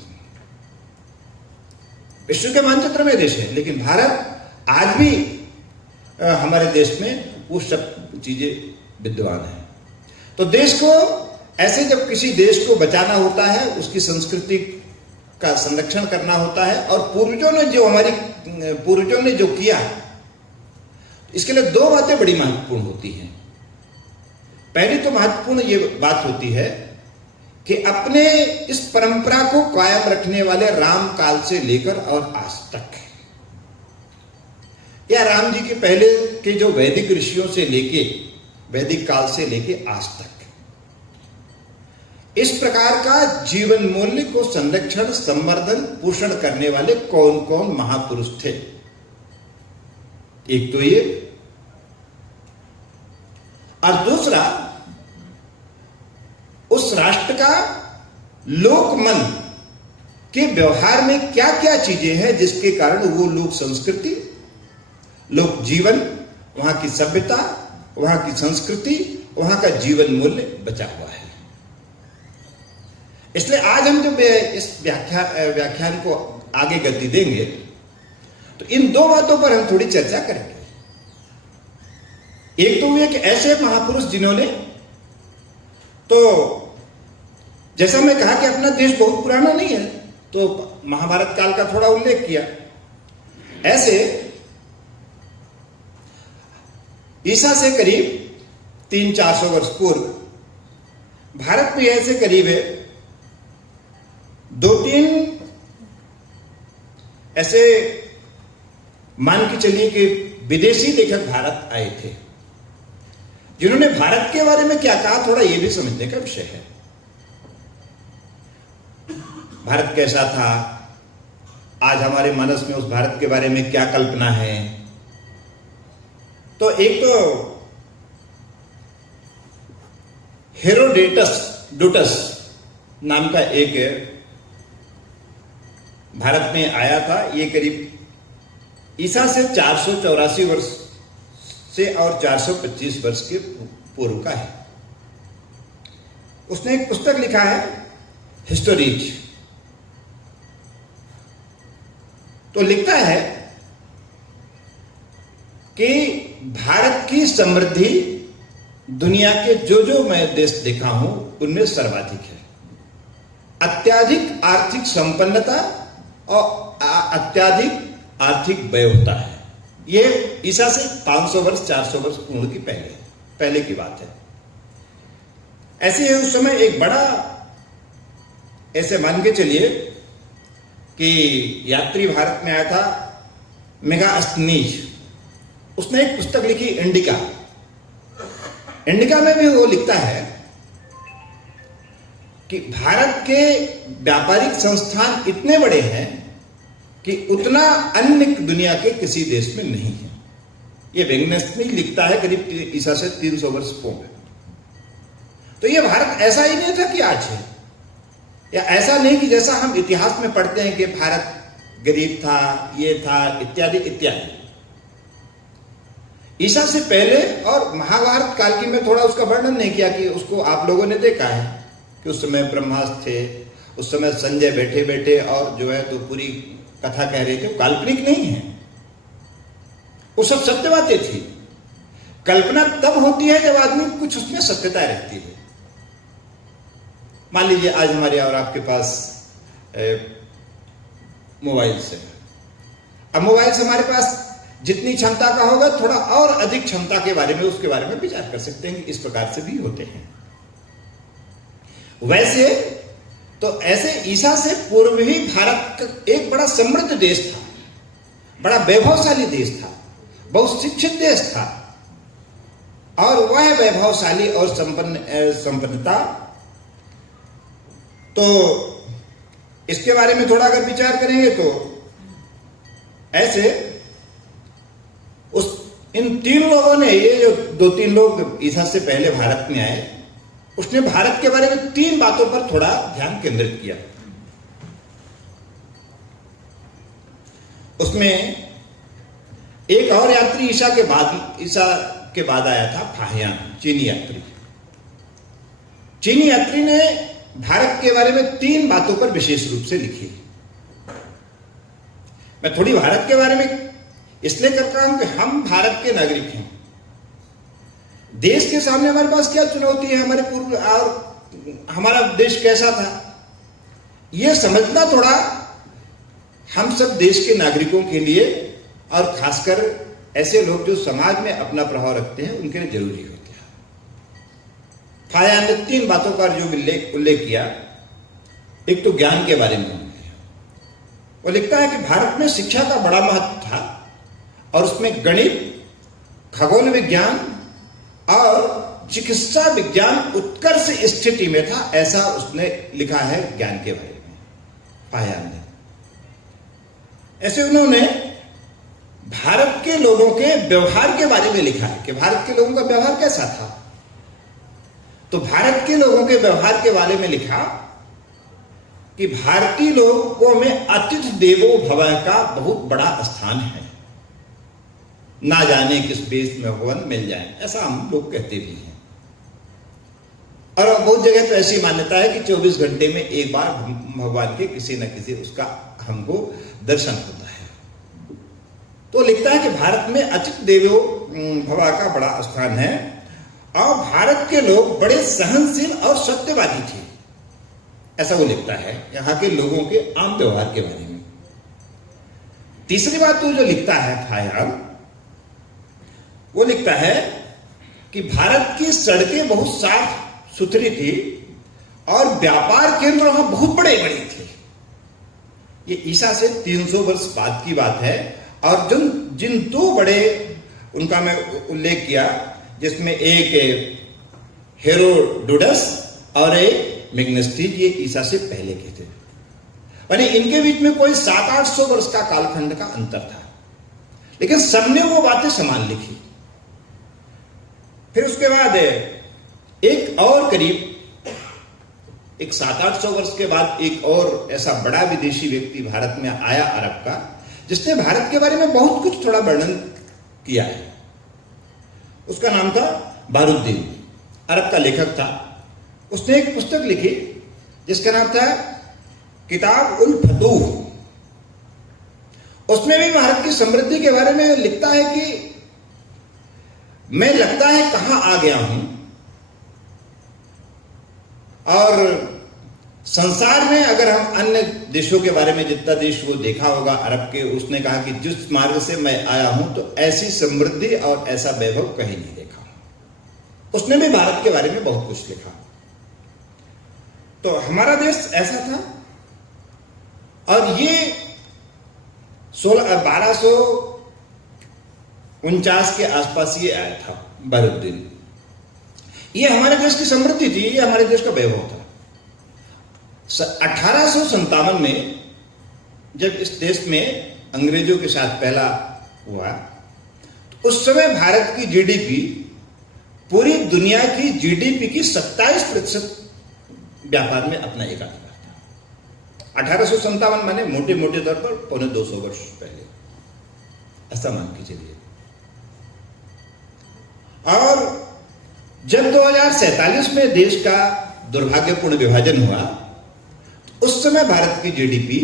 विश्व के मानचित्र में देश है, लेकिन भारत आज भी हमारे देश में वो सब चीजें विद्यमान है। तो देश को ऐसे, जब किसी देश को बचाना होता है, उसकी संस्कृति का संरक्षण करना होता है, और पूर्वजों ने जो किया, इसके लिए 2 बातें बड़ी महत्वपूर्ण होती हैं। पहली तो महत्वपूर्ण ये बात होती है कि अपने इस परंपरा को कायम रखने वाले राम काल से लेकर और आज तक, या राम जी के पहले के जो वैदिक ऋषियों से लेके, वैदिक काल से लेके आज तक, इस प्रकार का जीवन मूल्य को संरक्षण, संवर्धन, पोषण करने वाले कौन कौन महापुरुष थे? एक तो ये, और दूसरा उस राष्ट्र का लोकमन के व्यवहार में क्या क्या चीजें हैं जिसके कारण वो लोक संस्कृति, लोक जीवन, वहां की सभ्यता, वहां की संस्कृति, वहां का जीवन मूल्य बचा हुआ है। इसलिए आज हम जब इस व्याख्यान को आगे गति देंगे तो इन 2 बातों पर हम थोड़ी चर्चा करेंगे। एक तो ये कि ऐसे महापुरुष जिन्होंने, तो जैसा मैं कहा कि अपना देश बहुत पुराना नहीं है, तो महाभारत काल का थोड़ा उल्लेख किया। ऐसे ईसा से करीब 300-400 वर्ष पूर्व भारत में ऐसे करीब है 2-3 ऐसे मान के चलिए कि विदेशी लेखक भारत आए थे, जिन्होंने भारत के बारे में क्या कहा, थोड़ा यह भी समझने का विषय है। भारत कैसा था, आज हमारे मनस में उस भारत के बारे में क्या कल्पना है। तो एक तो हेरोडोटस नाम का एक भारत में आया था। ये करीब ईसा से 484 वर्ष से और 425 वर्ष के पूर्व का है। उसने एक पुस्तक लिखा है हिस्टोरीज। तो लिखता है कि भारत की समृद्धि दुनिया के जो मैं देश देखा हूं उनमें सर्वाधिक है। अत्याधिक आर्थिक संपन्नता और अत्याधिक आर्थिक व्यय होता है। यह ईसा से 500 वर्ष 400 वर्ष पूर्व की पहले की बात है। ऐसे ही उस समय एक बड़ा, ऐसे मान के चलिए कि यात्री भारत में आया था मेगास्थनीज। उसने एक पुस्तक लिखी इंडिका। इंडिका में भी वो लिखता है कि भारत के व्यापारिक संस्थान इतने बड़े हैं कि उतना अन्य दुनिया के किसी देश में नहीं है। ये वेंगनस्नी लिखता है करीब ईसा से 300 वर्ष पूर्व। तो ये भारत ऐसा ही नहीं था कि आज है, या ऐसा नहीं कि जैसा हम इतिहास में पढ़ते हैं कि भारत गरीब था, ये था, इत्यादि इत्यादि। ईसा से पहले और महाभारत काल की में थोड़ा उसका वर्णन नहीं किया कि उसको आप लोगों ने देखा है कि उस समय ब्रह्मास्त्र थे, उस समय संजय बैठे बैठे और जो है तो पूरी कथा कह रहे थे। काल्पनिक नहीं है, वो सब सत्य बातें थी। कल्पना तब होती है जब आदमी कुछ उसमें सत्यता रहती है। मान लीजिए आज हमारे और आपके पास मोबाइल से, अब मोबाइल से हमारे पास जितनी क्षमता का होगा थोड़ा और अधिक क्षमता के बारे में, उसके बारे में विचार कर सकते हैं कि इस प्रकार से भी होते हैं। वैसे तो ऐसे ईसा से पूर्व ही भारत एक बड़ा समृद्ध देश था, बड़ा वैभवशाली देश था, बहुत शिक्षित देश था। और वह वैभवशाली और संपन्नता, तो इसके बारे में थोड़ा अगर विचार करेंगे तो ऐसे इन तीन लोगों ने, ये जो 2-3 लोग ईसा से पहले भारत में आए, उसने भारत के बारे में 3 बातों पर थोड़ा ध्यान केंद्रित किया। उसमें एक और यात्री ईसा के बाद आया था, फाहियान, चीनी यात्री। चीनी यात्री ने भारत के बारे में 3 बातों पर विशेष रूप से लिखी। मैं थोड़ी भारत के बारे में इसलिए करता हूं कि हम भारत के नागरिक हैं। देश के सामने हमारे पास क्या चुनौती है, हमारे पूर्व और हमारा देश कैसा था, यह समझना थोड़ा हम सब देश के नागरिकों के लिए और खासकर ऐसे लोग जो समाज में अपना प्रभाव रखते हैं उनके लिए जरूरी होते हैं। फाया ने 3 बातों का जो उल्लेख किया। एक तो ज्ञान के बारे में वो लिखता है कि भारत में शिक्षा का बड़ा महत्व था और उसमें गणित, खगोल विज्ञान और चिकित्सा विज्ञान उत्कर्ष स्थिति में था, ऐसा उसने लिखा है ज्ञान के बारे में फाहियान ने। ऐसे उन्होंने भारत के लोगों के व्यवहार के बारे में लिखा है कि भारत के लोगों का व्यवहार कैसा था। तो भारत के लोगों के व्यवहार के बारे में लिखा कि भारतीय लोगों में अतिथि देवो भव का बहुत बड़ा स्थान है। ना जाने किस देश में भगवान मिल जाए, ऐसा हम लोग कहते भी हैं। और बहुत जगह तो ऐसी मान्यता है कि 24 घंटे में एक बार भगवान के किसी न किसी उसका हमको दर्शन होता है। तो लिखता है कि भारत में अतिथि देवो भव का बड़ा स्थान है और भारत के लोग बड़े सहनशील और सत्यवादी थे, ऐसा वो लिखता है यहां के लोगों के आम व्यवहार के बारे में। तीसरी बात तो जो लिखता है फाहियान, वो लिखता है कि भारत की सड़कें बहुत साफ सुथरी थी और व्यापार केंद्र वहां बहुत बड़े बड़े थे। ये ईसा से 300 वर्ष बाद की बात है। और जिन 2 बड़े उनका मैं उल्लेख किया, जिसमें एक हेरोडोटस और एक मेगनेस्टीज, ये ईसा से पहले के थे। यानी इनके बीच में कोई 700-800 वर्ष का कालखंड का अंतर था, लेकिन सबने वो बातें समान लिखी। फिर उसके बाद एक और करीब 700-800 वर्ष के बाद एक और ऐसा बड़ा विदेशी व्यक्ति भारत में आया अरब का, जिसने भारत के बारे में बहुत कुछ थोड़ा वर्णन किया है। उसका नाम था बारूद्दीन, अरब का लेखक था। उसने एक पुस्तक लिखी जिसका नाम था किताब उल फतूह। उसमें भी भारत की समृद्धि के बारे में लिखता है कि मैं लगता है कहां आ गया हूं, और संसार में अगर हम अन्य देशों के बारे में जितना देश वो देखा होगा अरब के, उसने कहा कि जिस मार्ग से मैं आया हूं तो ऐसी समृद्धि और ऐसा वैभव कहीं नहीं देखा। उसने भी भारत के बारे में बहुत कुछ लिखा। तो हमारा देश ऐसा था, और ये 1249 के आसपास ये आया था बारूद्दीन। ये हमारे देश की समृद्धि थी, ये हमारे देश का वैभव था। 1857 में जब इस देश में अंग्रेजों के साथ पहला हुआ, तो उस समय भारत की जीडीपी पूरी दुनिया की जीडीपी की 27% व्यापार में अपना एकाधिकार था। 1857 माने मोटे मोटे तौर पर 250 वर्ष पहले, ऐसा मान के चलिए। और जब 2047 में देश का दुर्भाग्यपूर्ण विभाजन हुआ, तो उस समय भारत की जीडीपी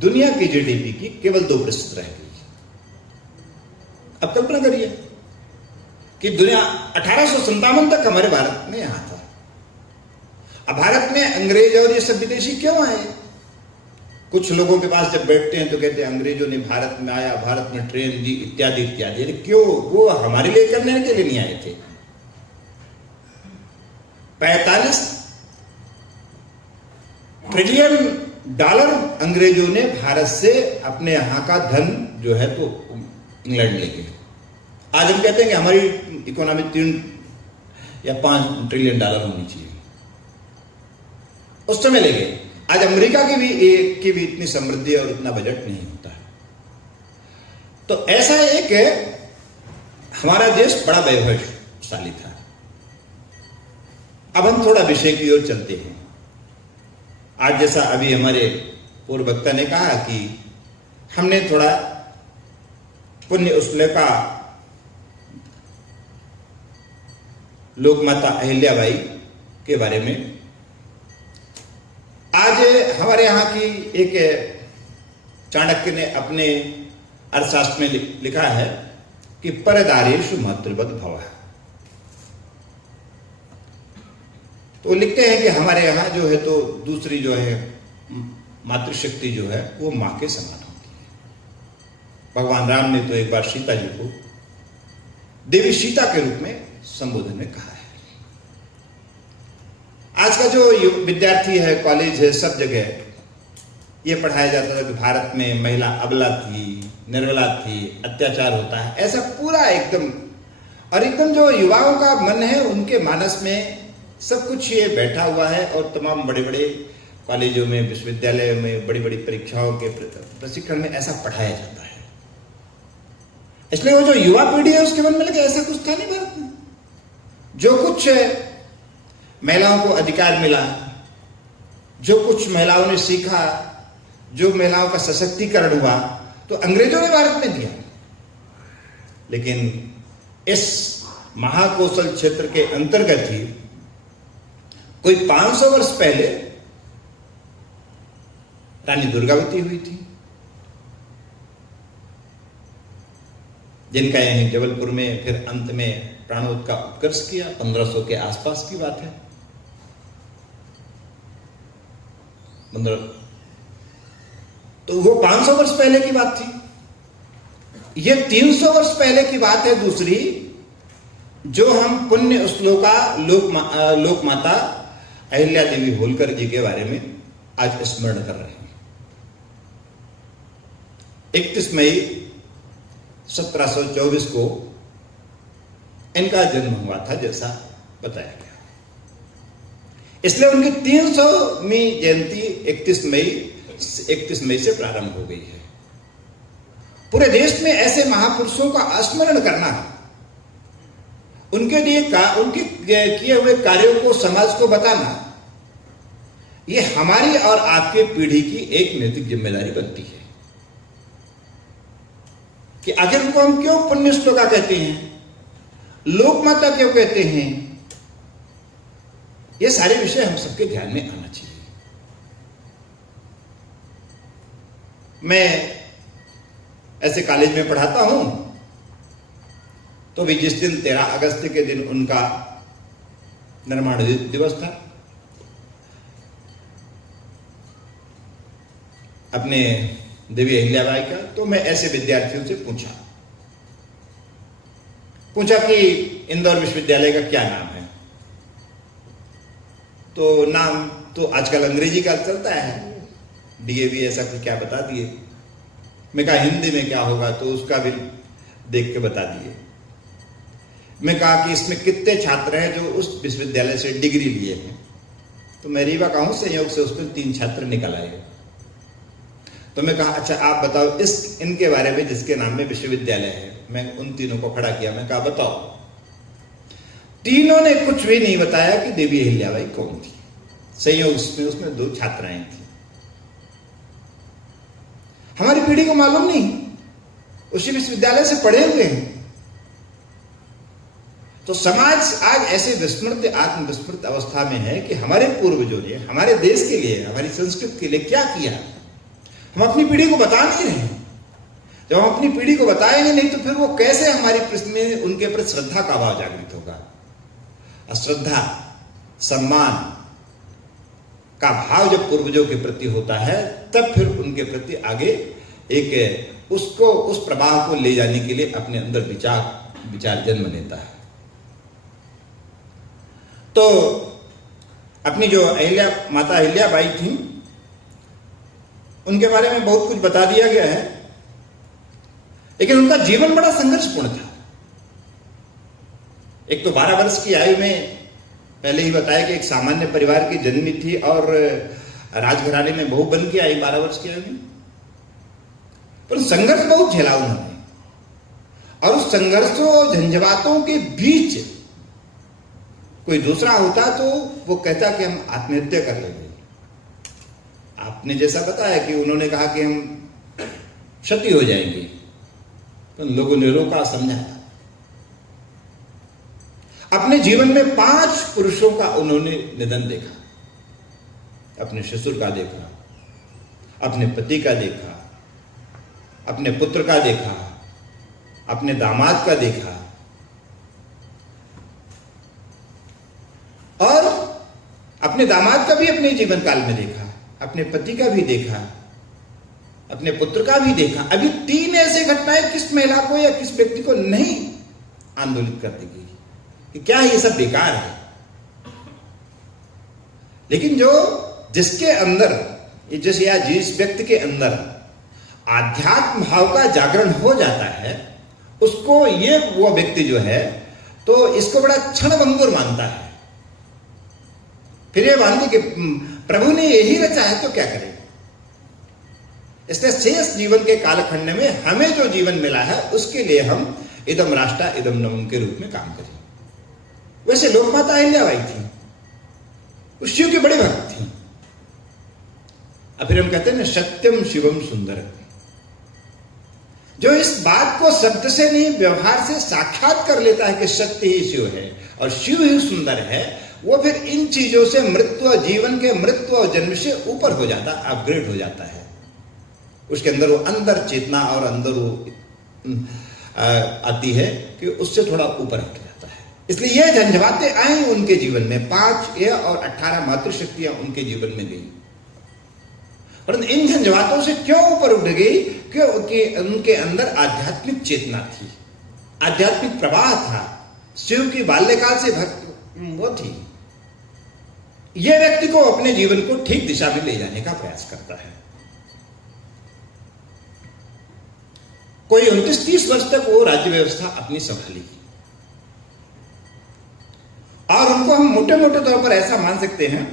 दुनिया की जीडीपी की केवल 2% रह गई। अब कल्पना करिए कि दुनिया 1857 तक हमारे भारत में यहां था। अब भारत में अंग्रेज और ये सब विदेशी क्यों आए? कुछ लोगों के पास जब बैठते हैं तो कहते हैं अंग्रेजों ने भारत में आया, भारत में ट्रेन दी, इत्यादि इत्यादि। क्यों? वो हमारे लिए करने के लिए नहीं आए थे। 45 ट्रिलियन डॉलर अंग्रेजों ने भारत से अपने यहां का धन जो है तो इंग्लैंड ले गए। आज हम कहते हैं कि हमारी इकोनॉमी 3 या 5 ट्रिलियन डॉलर होनी चाहिए, उस समय ले गए। आज अमेरिका की भी इतनी समृद्धि और इतना बजट नहीं होता। तो ऐसा एक हमारा देश बड़ा वैभवशाली था। अब हम थोड़ा विषय की ओर चलते हैं। आज जैसा अभी हमारे पूर्व वक्ता ने कहा कि हमने थोड़ा पुण्य उस्लेका लोकमाता अहिल्याबाई के बारे में, आज हमारे यहाँ की एक चाणक्य ने अपने अर्थशास्त्र में लिखा है कि परदारेषु मातृवत भवः। तो लिखते हैं कि हमारे यहाँ जो है तो दूसरी जो है मातृशक्ति जो है वो माँ के समान होती है। भगवान राम ने तो एक बार सीता जी को देवी सीता के रूप में संबोधन में कहा है। आज का जो विद्यार्थी है, कॉलेज है, सब जगह ये पढ़ाया जाता था कि भारत में महिला अबला थी, निर्बला थी, अत्याचार होता है, ऐसा पूरा एकदम। और एकदम जो युवाओं का मन है उनके मानस में सब कुछ ये बैठा हुआ है। और तमाम बड़े बड़े कॉलेजों में, विश्वविद्यालय में, बड़ी बड़ी परीक्षाओं के प्रशिक्षण में ऐसा पढ़ाया जाता है। इसलिए वो जो युवा पीढ़ी है उसके मन में लगे ऐसा कुछ था नहीं भारत में। जो कुछ महिलाओं को अधिकार मिला, जो कुछ महिलाओं ने सीखा, जो महिलाओं का सशक्तिकरण हुआ, तो अंग्रेजों ने भारत में दिया। लेकिन इस महाकौशल क्षेत्र के अंतर्गत ही कोई 500 वर्ष पहले रानी दुर्गावती हुई थी, जिनका यहीं जबलपुर में फिर अंत में प्राणोद का उत्कर्ष किया। 1500 के आसपास की बात है। तो वो 500 वर्ष पहले की बात थी। ये 300 वर्ष पहले की बात है दूसरी, जो हम पुण्य श्लोका लोकमाता अहिल्या देवी होलकर जी के बारे में आज स्मरण कर रहे हैं। 31 मई 1724 को इनका जन्म हुआ था, जैसा बताया गया। इसलिए उनकी 300वीं जयंती 31 मई 31 मई से प्रारंभ हो गई है। पूरे देश में ऐसे महापुरुषों का स्मरण करना, उनके लिए उनके किए हुए कार्यों को समाज को बताना, ये हमारी और आपके पीढ़ी की एक नैतिक जिम्मेदारी बनती है। कि आखिर उनको हम क्यों पुण्य श्लोका कहते हैं, लोकमाता क्यों कहते हैं, ये सारे विषय हम सबके ध्यान में आना चाहिए। मैं ऐसे कॉलेज में पढ़ाता हूं, तो भी जिस दिन 13 अगस्त के दिन उनका निर्माण दिवस था, अपने देवी अहिल्याबाई का, तो मैं ऐसे विद्यार्थियों से पूछा कि इंदौर विश्वविद्यालय का क्या नाम है। तो नाम तो आजकल अंग्रेजी का चलता है, डीएवी ऐसा कुछ क्या बता दिए। मैं कहा हिंदी में क्या होगा, तो उसका भी देख के बता दिए। मैं कहा कि इसमें कितने छात्र हैं जो उस विश्वविद्यालय से डिग्री लिए हैं, तो मैं रीवा का हूं, संयोग से उसमें 3 छात्र निकल आए। तो मैं कहा अच्छा आप बताओ इनके बारे में जिसके नाम में विश्वविद्यालय है। मैं उन तीनों को खड़ा किया, मैं कहा बताओ। तीनों ने कुछ भी नहीं बताया कि देवी अहिल्याबाई कौन थी। संयोग में उसमें 2 छात्राएं थी। हमारी पीढ़ी को मालूम नहीं, उसी विश्वविद्यालय से पढ़े हुए हैं। तो समाज आज ऐसे विस्मृत, आत्मविस्मृत अवस्था में है कि हमारे पूर्वजों ने हमारे देश के लिए, हमारी संस्कृति के लिए क्या किया, हम अपनी पीढ़ी को बता नहीं रहे हैं। जब हम अपनी पीढ़ी को बताएंगे नहीं, तो फिर वो कैसे हमारी प्रश्न में उनके प्रति श्रद्धा का भाव जागृत होगा। श्रद्धा, सम्मान का भाव जब पूर्वजों के प्रति होता है, तब फिर उनके प्रति आगे एक उसको, उस प्रवाह को ले जाने के लिए अपने अंदर विचार जन्म लेता है। तो अपनी जो माता अहिल्याबाई थी, उनके बारे में बहुत कुछ बता दिया गया है, लेकिन उनका जीवन बड़ा संघर्षपूर्ण था। एक तो 12 वर्ष की आयु में, पहले ही बताया कि एक सामान्य परिवार की जन्मी थी और राजघराने में बहू बन के आई 12 वर्ष की आयु में। पर संघर्ष बहुत झेला उन्होंने, और उस संघर्षों झंझावातों के बीच कोई दूसरा होता तो वो कहता कि हम आत्महत्या कर लेंगे। आपने जैसा बताया कि उन्होंने कहा कि हम क्षति हो जाएंगे, तो लोगों ने रोका, समझाया। अपने जीवन में 5 पुरुषों का उन्होंने निधन देखा। अपने ससुर का देखा, अपने पति का देखा, अपने पुत्र का देखा, अपने दामाद का देखा, और अपने दामाद का भी अपने जीवन काल में देखा, अपने पति का भी देखा, अपने पुत्र का भी देखा। अभी 3 ऐसे घटनाएं किस महिला को या किस व्यक्ति को नहीं आंदोलित कर देगी कि क्या ये सब बेकार है। लेकिन जिसके अंदर, जिस व्यक्ति के अंदर आध्यात्म भाव का जागरण हो जाता है, उसको वो व्यक्ति जो है, तो इसको बड़ा क्षणभंगुर मानता है। फिर ये मानते कि प्रभु ने यही रचा है तो क्या करें। इसलिए शेष जीवन के कालखंड में हमें जो जीवन मिला है, उसके लिए हम इदम राष्ट्र इदम नमन के रूप में काम करें। वैसे लोकमाता अहिल्याबाई थी, उस शिव की बड़ी भक्त थी। अब फिर हम कहते हैं ना, सत्यम शिवम सुंदर, जो इस बात को शब्द से नहीं व्यवहार से साक्षात कर लेता है कि सत्य ही शिव है और शिव ही सुंदर है, वो फिर इन चीजों से मृत्यु, जीवन के मृत्यु और जन्म से ऊपर हो जाता, अपग्रेड हो जाता है। उसके अंदर वो अंदर चेतना और अंदर वो आती है कि उससे थोड़ा ऊपर हट जाता है। इसलिए ये झंझावातें आई उनके जीवन में, 5 और 18 मातृशक्तियां उनके जीवन में गई। परंतु इन झंझावातों से क्यों ऊपर उठ गई? क्योंकि उनके अंदर आध्यात्मिक चेतना थी, आध्यात्मिक प्रवाह था, शिव की बाल्यकाल से भक्त वो थी। यह व्यक्ति को अपने जीवन को ठीक दिशा में ले जाने का प्रयास करता है। कोई 29-30 वर्ष तक वो राज्य व्यवस्था अपनी संभाली, और उनको हम मोटे मोटे तौर पर ऐसा मान सकते हैं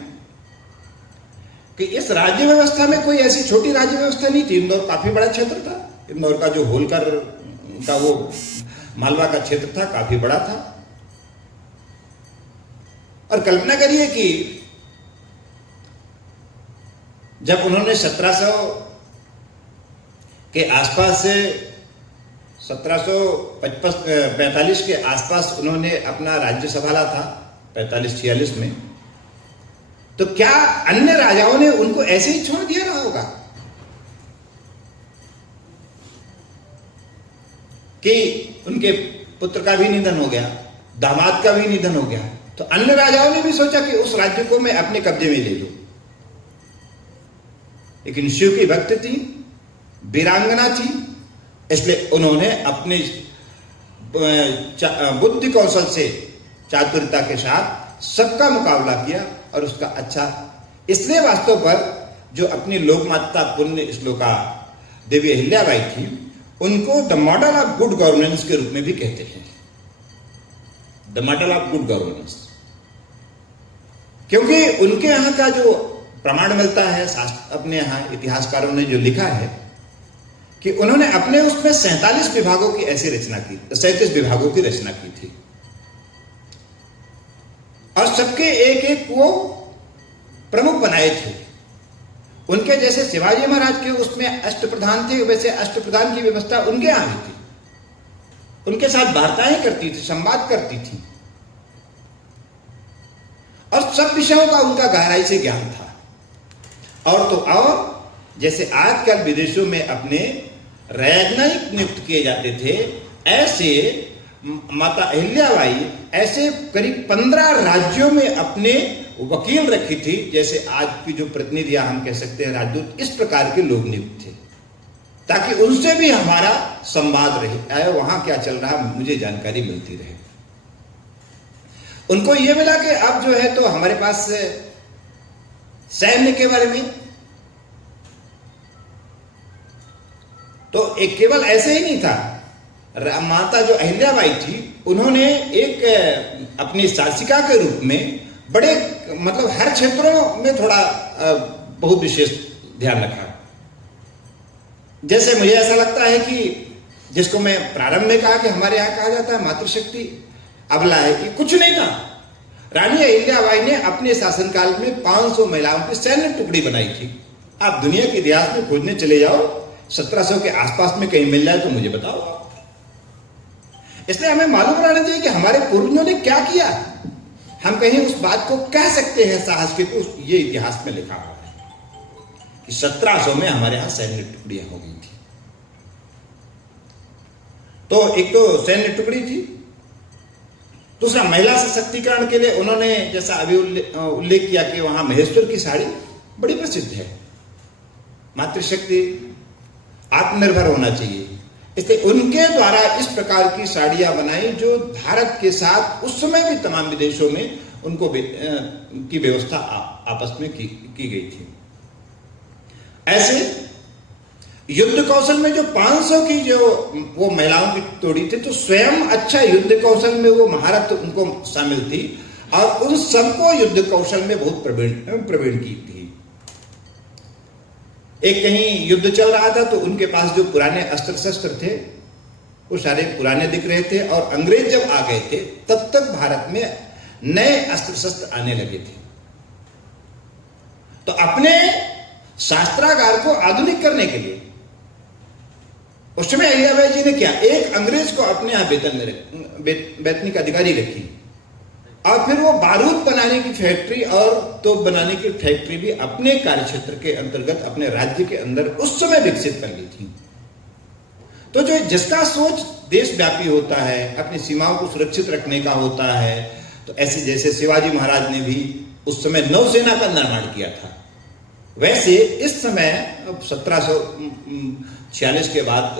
कि इस राज्य व्यवस्था में कोई ऐसी छोटी राज्य व्यवस्था नहीं थी। इंदौर काफी बड़ा क्षेत्र था। इंदौर का जो होलकर का वो मालवा का क्षेत्र था, काफी बड़ा था। और कल्पना करिए कि जब उन्होंने 1700 के आसपास से 1745 के आसपास उन्होंने अपना राज्य संभाला था 45-46 में, तो क्या अन्य राजाओं ने उनको ऐसे ही छोड़ दिया रहा होगा कि उनके पुत्र का भी निधन हो गया, दामाद का भी निधन हो गया, तो अन्य राजाओं ने भी सोचा कि उस राज्य को मैं अपने कब्जे में ले लूं। लेकिन शिव की भक्त थी, वीरांगना थी, इसलिए उन्होंने अपने बुद्धि कौशल से, चातुर्यता के साथ सबका मुकाबला किया और उसका अच्छा, इसलिए वास्तव पर जो अपनी लोकमाता पुण्य श्लोका देवी अहिल्याबाई थी, उनको the model of good governance के रूप में भी कहते हैं। The model of good governance, क्योंकि उनके यहां का जो प्रमाण मिलता है, अपने यहां इतिहासकारों ने जो लिखा है कि उन्होंने अपने उसमें 47 विभागों की ऐसी रचना की, 37 विभागों की रचना की थी, और सबके एक एक वो प्रमुख बनाए थे। उनके जैसे शिवाजी महाराज के उसमें अष्टप्रधान थे, वैसे अष्टप्रधान की व्यवस्था उनके यहां भी थी। उनके साथ वार्ताएं करती थी, संवाद करती थी, और सब विषयों का उनका गहराई से ज्ञान था। और तो और जैसे आजकल विदेशों में अपने राजनयिक नियुक्त किए जाते थे, ऐसे माता अहिल्याबाई ऐसे करीब 15 राज्यों में अपने वकील रखी थी। जैसे आज की जो प्रतिनिधियां हम कह सकते हैं राजदूत, इस प्रकार के लोग नियुक्त थे, ताकि उनसे भी हमारा संवाद रहे, वहां क्या चल रहा मुझे जानकारी मिलती रहे। उनको यह मिला कि अब जो है तो हमारे पास सैन्य के बारे में तो एक केवल ऐसे ही नहीं था। माता जो अहिल्याबाई थी, उन्होंने एक अपनी शासिका के रूप में बड़े मतलब हर क्षेत्रों में थोड़ा बहुत विशेष ध्यान रखा। जैसे मुझे ऐसा लगता है कि जिसको मैं प्रारंभ में कहा कि हमारे यहां कहा जाता है मातृशक्ति अबला है, कि कुछ नहीं था। रानी अहिल्याबाई ने अपने शासनकाल में 500 महिलाओं की सैन्य टुकड़ी बनाई थी। आप दुनिया के इतिहास में खोजने चले जाओ, 1700 के आसपास में कहीं मिल जाए तो मुझे बताओ। इसलिए हमें मालूम रहना चाहिए कि हमारे पूर्वजों ने क्या किया। हम कहीं उस बात को कह सकते हैं साहस के, ये इतिहास में लिखा हुआ है कि 1700 में हमारे यहां सैन्य टुकड़ियां हो गई थी। तो एक तो सैन्य टुकड़ी थी, दूसरा महिला सशक्तिकरण के लिए उन्होंने जैसा अभी उल्लेख किया कि वहां महेश्वर की साड़ी बड़ी प्रसिद्ध है। मातृशक्ति, आत्मनिर्भर होना चाहिए, इसलिए उनके द्वारा इस प्रकार की साड़ियां बनाई जो भारत के साथ उस समय भी तमाम विदेशों में उनको की व्यवस्था आपस में की गई थी। ऐसे युद्ध कौशल में जो 500 की जो वो महिलाओं की टोड़ी थी, तो स्वयं अच्छा युद्ध कौशल में वो महारत उनको शामिल थी, और उन सबको युद्ध कौशल में बहुत प्रवीण की थी। एक कहीं युद्ध चल रहा था तो उनके पास जो पुराने अस्त्र शस्त्र थे वो सारे पुराने दिख रहे थे, और अंग्रेज जब आ गए थे तब तक भारत में नए अस्त्र शस्त्र आने लगे थे। तो अपने शास्त्रागार को आधुनिक करने के लिए उस समय अहिल्याबाई जी ने क्या, एक अंग्रेज को अपने यहां वेतनिक अधिकारी रखी, और फिर वो बारूद बनाने की फैक्ट्री और तोप बनाने की फैक्ट्री भी अपने कार्यक्षेत्र के अंतर्गत अपने राज्य के अंदर उस समय विकसित कर ली थी। तो जो जिसका सोच देशव्यापी होता है, अपनी सीमाओं को सुरक्षित रखने का होता है, तो ऐसे जैसे शिवाजी महाराज ने भी उस समय नौसेना का निर्माण किया था, वैसे इस समय 1746 के बाद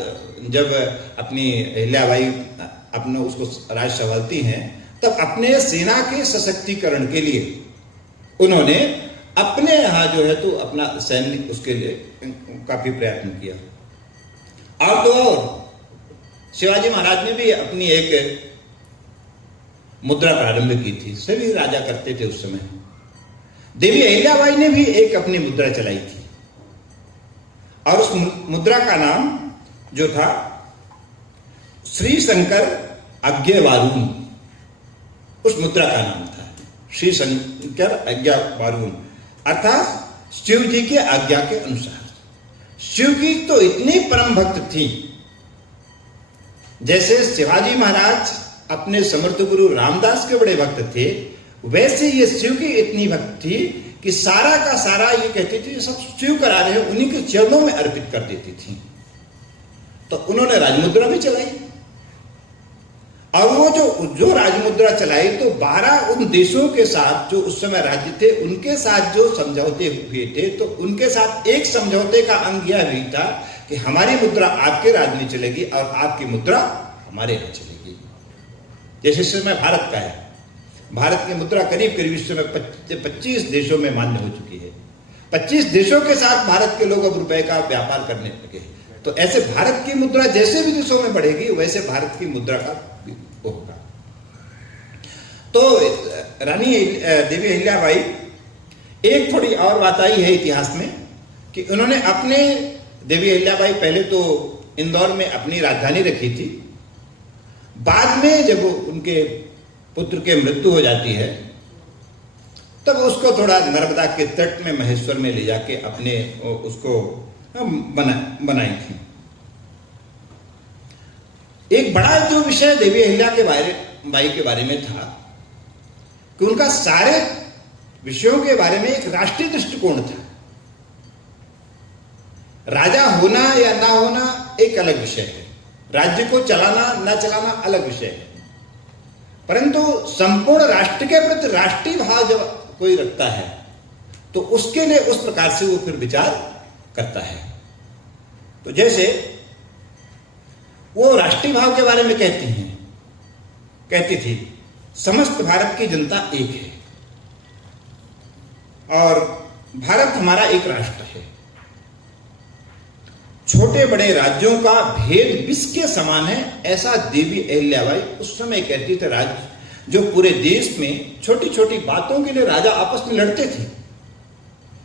जब अपनी अहिल्याबाई अपने उसको राज संभालती हैं, तब अपने सेना के सशक्तिकरण के लिए उन्होंने अपने यहां जो है तो अपना सैन्य उसके लिए काफी प्रयत्न किया। और तो और शिवाजी महाराज ने भी अपनी एक मुद्रा प्रारंभ की थी, सभी राजा करते थे उस समय। देवी अहिल्याबाई ने भी एक अपनी मुद्रा चलाई थी और उस मुद्रा का नाम जो था श्री शंकर आज्ञावारून, उस मुद्रा का नाम था श्री शंकर आज्ञावारून, अर्थात शिव जी की आज्ञा के अनुसार। शिव की तो इतनी परम भक्त थी, जैसे शिवाजी महाराज अपने समर्थ गुरु रामदास के बड़े भक्त थे, वैसे ये शिव की इतनी भक्त थी कि सारा का सारा ये कहती थी सब शिव करा रहे हैं, उन्हीं के चरणों में अर्पित कर देती थी। तो उन्होंने राजमुद्रा भी चलाई और वो जो राजमुद्रा चलाई तो 12 उन देशों के साथ जो उस समय राज्य थे उनके साथ जो समझौते हुए थे, तो उनके साथ एक समझौते का अंग यह भी था कि हमारी मुद्रा आपके राज्य में चलेगी और आपकी मुद्रा हमारे यहां चलेगी। जैसे इस समय भारत का है, भारत की मुद्रा करीब करीब इस समय 25 देशों में मान्य हो चुकी है। 25 देशों के साथ भारत के लोग अब रुपए का व्यापार करने लगे। तो ऐसे भारत की मुद्रा जैसे भी देशों में बढ़ेगी वैसे भारत की मुद्रा का होगा। तो रानी देवी अहिल्याबाई, एक थोड़ी और बात आई है इतिहास में कि उन्होंने अपने देवी अहिल्याबाई पहले तो इंदौर में अपनी राजधानी रखी थी, बाद में जब उनके पुत्र के मृत्यु हो जाती है तब उसको थोड़ा नर्मदा के तट में महेश्वर में ले जाके अपने उसको बनाई थी। एक बड़ा जो विषय देवी अहिल्या के बाई के बारे में था कि उनका सारे विषयों के बारे में एक राष्ट्रीय दृष्टिकोण था। राजा होना या ना होना एक अलग विषय है, राज्य को चलाना ना चलाना अलग विषय है, परंतु संपूर्ण राष्ट्र के प्रति राष्ट्रीय भाव जब कोई रखता है तो उसके लिए उस प्रकार से वो फिर विचार करता है। तो जैसे वो राष्ट्रीय भाव के बारे में कहती थी समस्त भारत की जनता एक है और भारत हमारा एक राष्ट्र है। छोटे बड़े राज्यों का भेद विष के समान है, ऐसा देवी अहिल्याबाई उस समय कहती थी। राज्य जो पूरे देश में छोटी छोटी बातों के लिए राजा आपस में लड़ते थे,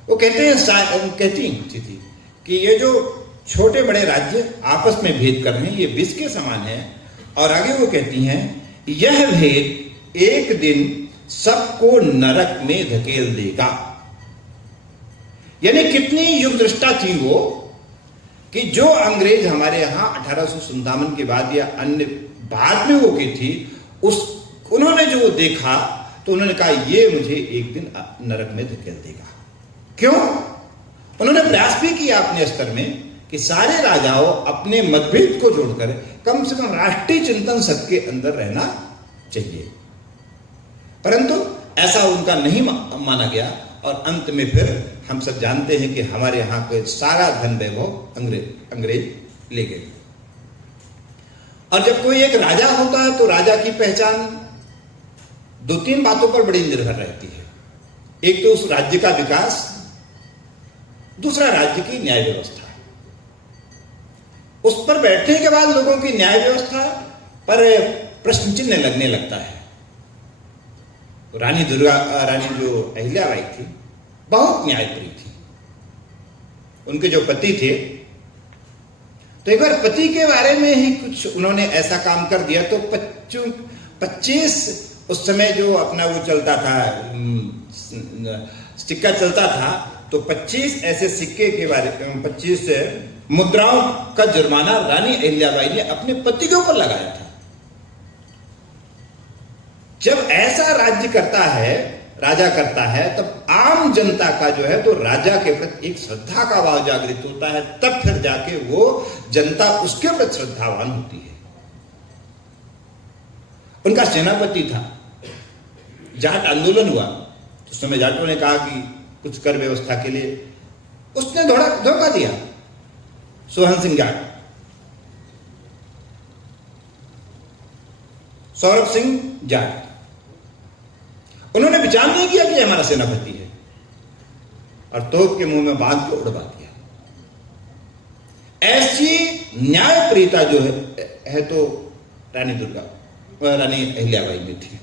वो कहती थी कि ये जो छोटे बड़े राज्य आपस में भेद कर रहे हैं ये विष के समान है। और आगे वो कहती हैं यह भेद एक दिन सबको नरक में धकेल देगा। यानी कितनी युग दृष्टा थी वो कि जो अंग्रेज हमारे यहां 1857 के बाद या अन्य बाद में वो की थी, उन्होंने जो देखा तो उन्होंने कहा ये मुझे एक दिन नरक में धकेल देगा। क्यों? उन्होंने प्रयास भी किया अपने स्तर में कि सारे राजाओं अपने मतभेद को जोड़कर कम से कम राष्ट्रीय चिंतन सबके अंदर रहना चाहिए, परंतु ऐसा उनका नहीं माना गया और अंत में फिर हम सब जानते हैं कि हमारे यहां का सारा धन वैभव अंग्रेज ले गए। और जब कोई एक राजा होता है तो राजा की पहचान 2-3 बातों पर बड़ी निर्भर रहती है। एक तो उस राज्य का विकास, दूसरा राज्य की न्याय व्यवस्था। उस पर बैठने के बाद लोगों की न्याय व्यवस्था पर प्रश्न चिन्ह लगने लगता है। रानी जो अहिल्याबाई थी बहुत न्यायप्रिय थी। उनके जो पति थे तो एक बार पति के बारे में ही कुछ उन्होंने ऐसा काम कर दिया तो 25 उस समय जो अपना वो चलता था सिक्का चलता था तो 25 ऐसे सिक्के के बारे में 25 मुद्राओं का जुर्माना रानी अहिल्याबाई ने अपने पति के ऊपर लगाया था। जब ऐसा राज्य करता है, राजा करता है, तब आम जनता का जो है तो राजा के प्रति एक श्रद्धा का भाव जागृत होता है, तब फिर जाके वो जनता उसके प्रति श्रद्धावान होती है। उनका सेनापति था, जाट आंदोलन हुआ उस समय जाटों ने कहा कि कुछ कर व्यवस्था के लिए, उसने धोखा दिया। सोहन सिंह जाट, सौरभ सिंह जाट, उन्होंने विचार नहीं किया कि हमारा सेनापति है और तोप के मुंह में बांध के उड़वा दिया। ऐसी न्यायप्रियता जो है तो रानी अहिल्याबाई में थी।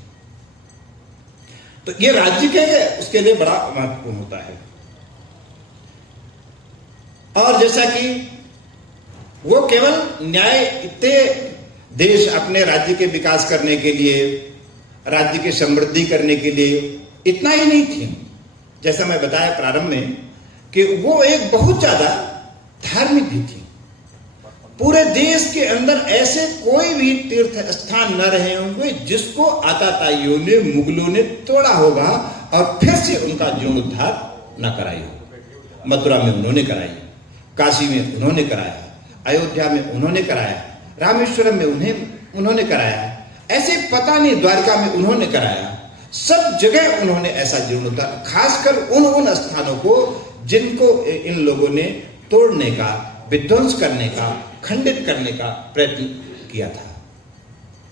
तो ये राज्य के उसके लिए बड़ा महत्वपूर्ण होता है। और जैसा कि वो केवल न्याय इतने देश अपने राज्य के विकास करने के लिए, राज्य की समृद्धि करने के लिए इतना ही नहीं थी, जैसा मैं बताया प्रारंभ में कि वो एक बहुत ज्यादा धार्मिक भी थी। पूरे देश के अंदर ऐसे कोई भी तीर्थ स्थान न रहे होंगे जिसको आताताइयों ने, मुगलों ने तोड़ा होगा और फिर से उनका जीर्णोद्धार न कराई हो। मथुरा में उन्होंने कराई, काशी में उन्होंने कराया, अयोध्या में उन्होंने कराया, रामेश्वरम में उन्होंने कराया, ऐसे पता नहीं द्वारका में उन्होंने कराया। सब जगह उन्होंने ऐसा जीर्णोद्धार, खासकर उन स्थानों को जिनको इन लोगों ने तोड़ने का, विध्वंस करने का, खंडित करने का प्रयत्न किया था।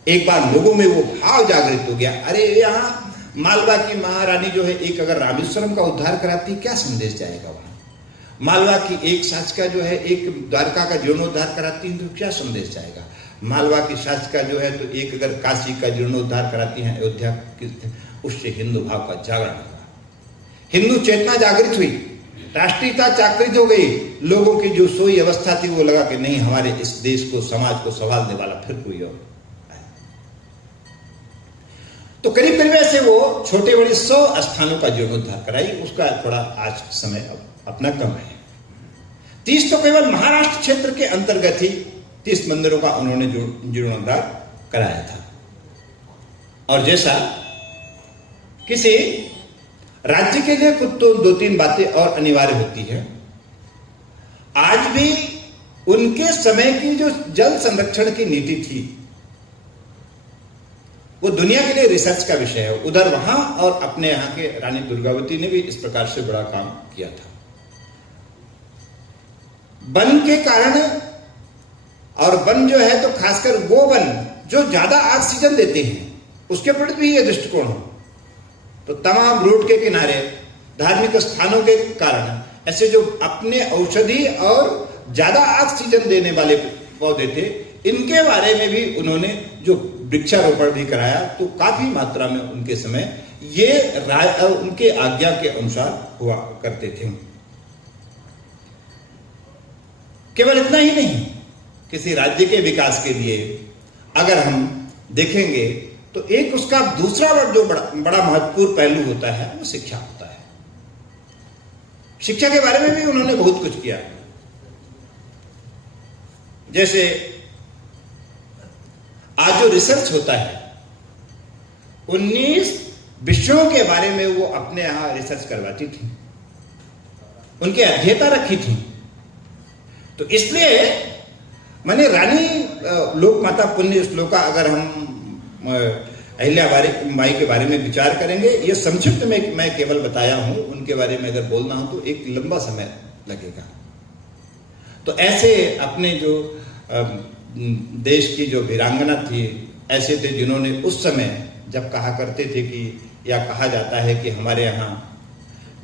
एक बार लोगों में वो भाव जागृत हो गया, अरे यहाँ मालवा की महारानी जो है, एक अगर रामेश्वरम का उद्धार कराती, क्या संदेश जाएगा वहां? मालवा की एक शासिका जो है, एक द्वारका का जीर्णोद्धार कराती है तो क्या संदेश जाएगा? मालवा की शासिका जो है तो एक अगर काशी का जीर्णोद्धार कराती है, अयोध्या की, उससे हिंदू भाव का जागरण होगा, हिंदू चेतना जागृत हुई, राष्ट्रीयता जागृत हो गई। लोगों की जो सोई अवस्था थी वो लगा कि नहीं, हमारे इस देश को, समाज को संभालने वाला फिर कोई और। तो करीब करीब ऐसे वो छोटे बड़े 100 स्थानों का जीर्णोद्धार कराई। उसका थोड़ा आज समय अपना कम है। 30 तो केवल महाराष्ट्र क्षेत्र के अंतर्गत ही 30 मंदिरों का उन्होंने जीर्णोद्धार कराया था। और जैसा किसी राज्य के लिए कुछ तो 2-3 बातें और अनिवार्य होती है। आज भी उनके समय की जो जल संरक्षण की नीति थी वो दुनिया के लिए रिसर्च का विषय है। उधर वहां और अपने यहां के रानी दुर्गावती ने भी इस प्रकार से बड़ा काम किया था। वन के कारण, और वन जो है तो खासकर वो वन जो ज्यादा ऑक्सीजन देते हैं उसके प्रति भी यह दृष्टिकोण हो। तो तमाम रोड के किनारे, धार्मिक स्थानों के कारण ऐसे जो अपने औषधि और ज्यादा ऑक्सीजन देने वाले पौधे थे, इनके बारे में भी उन्होंने जो वृक्षारोपण भी कराया, तो काफी मात्रा में उनके समय ये उनके आज्ञा के अनुसार हुआ करते थे। केवल इतना ही नहीं, किसी राज्य के विकास के लिए अगर हम देखेंगे तो एक उसका दूसरा जो बड़ा महत्वपूर्ण पहलू होता है वो शिक्षा होता है। शिक्षा के बारे में भी उन्होंने बहुत कुछ किया। जैसे आज जो रिसर्च होता है, 19 विषयों के बारे में वो अपने यहां रिसर्च करवाती थी, उनके अध्येता रखी थी। तो इसलिए मैंने रानी लोकमाता पुण्य श्लोका, अगर हम अहिल्याबाई के बारे में विचार करेंगे, ये संक्षिप्त में मैं केवल बताया हूं, उनके बारे में अगर बोलना हो तो एक लंबा समय लगेगा। तो ऐसे अपने जो देश की जो वीरांगना थी, ऐसे थे जिन्होंने उस समय जब कहा करते थे कि, या कहा जाता है कि हमारे यहाँ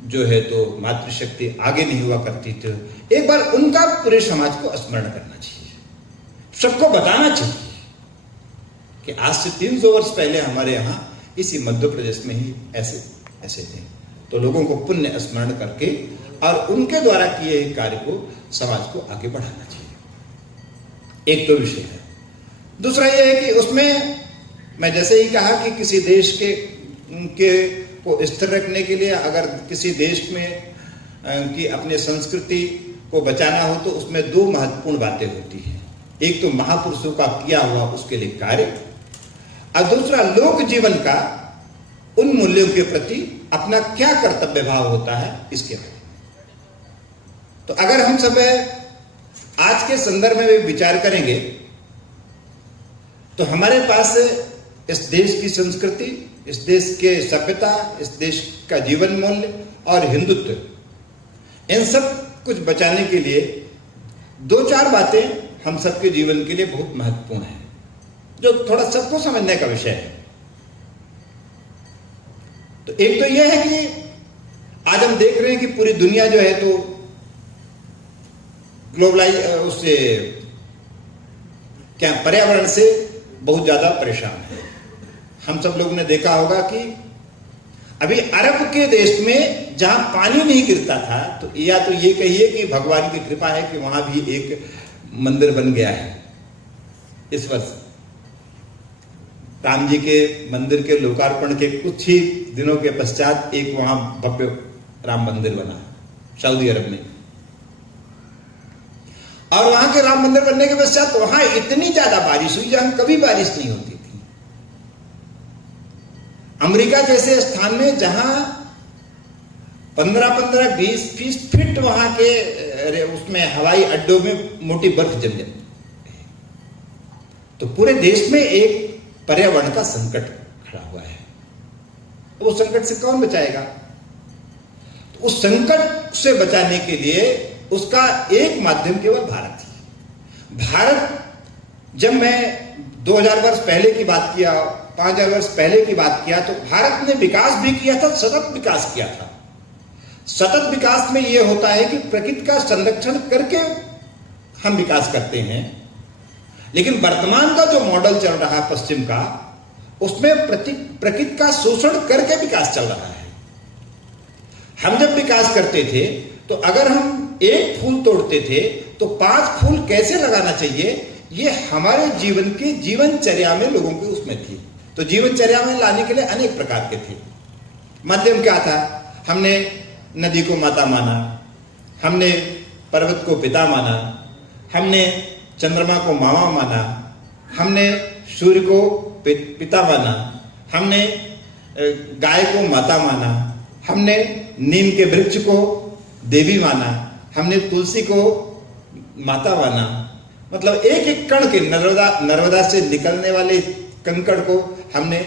जो है तो मातृशक्ति आगे नहीं हुआ करती थी, एक बार उनका पूरे समाज को स्मरण करना चाहिए, सबको बताना चाहिए कि आज से 300 वर्ष पहले हमारे यहाँ इसी मध्य प्रदेश में ही ऐसे थे। तो लोगों को पुण्य स्मरण करके और उनके द्वारा किए कार्य को, समाज को आगे बढ़ाना चाहिए। एक तो विषय है। दूसरा यह है कि उसमें मैं जैसे ही कहा कि किसी देश के को स्थिर रखने के लिए अगर किसी देश में की अपने संस्कृति को बचाना हो तो उसमें 2 महत्वपूर्ण बातें होती हैं। एक तो महापुरुषों का किया हुआ उसके लिए कार्य, और दूसरा लोक जीवन का उन मूल्यों के प्रति अपना क्या कर्तव्य भाव होता है, इसके प्रति। तो अगर हम सब आज के संदर्भ में भी विचार करेंगे तो हमारे पास इस देश की संस्कृति, इस देश के सभ्यता, इस देश का जीवन मूल्य और हिंदुत्व, इन सब कुछ बचाने के लिए 2-4 बातें हम सबके जीवन के लिए बहुत महत्वपूर्ण है, जो थोड़ा सबको समझने का विषय है। तो एक तो यह है कि आज हम देख रहे हैं कि पूरी दुनिया जो है तो ग्लोबलाइज उससे क्या पर्यावरण से बहुत ज्यादा परेशान है। हम सब लोगों ने देखा होगा कि अभी अरब के देश में जहां पानी नहीं गिरता था, तो या तो ये कहिए कि भगवान की कृपा है कि वहां भी एक मंदिर बन गया है। इस वर्ष राम जी के मंदिर के लोकार्पण के कुछ ही दिनों के पश्चात एक वहां भव्य राम मंदिर बना सऊदी अरब में। और वहां के राम मंदिर बनने के पश्चात वहां इतनी ज्यादा बारिश हुई जहां कभी बारिश नहीं होती थी। अमेरिका जैसे स्थान में जहां 15-20 फीट वहां के उसमें हवाई अड्डों में मोटी बर्फ जम जाती, तो पूरे देश में एक पर्यावरण का संकट खड़ा हुआ है। तो उस संकट से कौन बचाएगा? तो उस संकट से बचाने के लिए उसका एक माध्यम केवल भारत ही। भारत, जब मैं 2000 वर्ष पहले की बात किया, 5000 वर्ष पहले की बात किया, तो भारत ने विकास भी किया था, सतत विकास किया था। सतत विकास में यह होता है कि प्रकृति का संरक्षण करके हम विकास करते हैं, लेकिन वर्तमान का जो मॉडल चल रहा है पश्चिम का, उसमें प्रकृति का शोषण करके विकास चल रहा है। हम जब विकास करते थे तो अगर हम एक फूल तोड़ते थे तो 5 फूल कैसे लगाना चाहिए, ये हमारे जीवन की जीवनचर्या में लोगों की उसमें थी। तो जीवनचर्या में लाने के लिए अनेक प्रकार के थे। माध्यम क्या था? हमने नदी को माता माना, हमने पर्वत को पिता माना, हमने चंद्रमा को मामा माना, हमने सूर्य को पिता माना, हमने गाय को माता माना, हमने नीम के वृक्ष को देवी माना, हमने तुलसी को माता माना। मतलब एक एक कण के नर्मदा से निकलने वाले कंकड़ को हमने,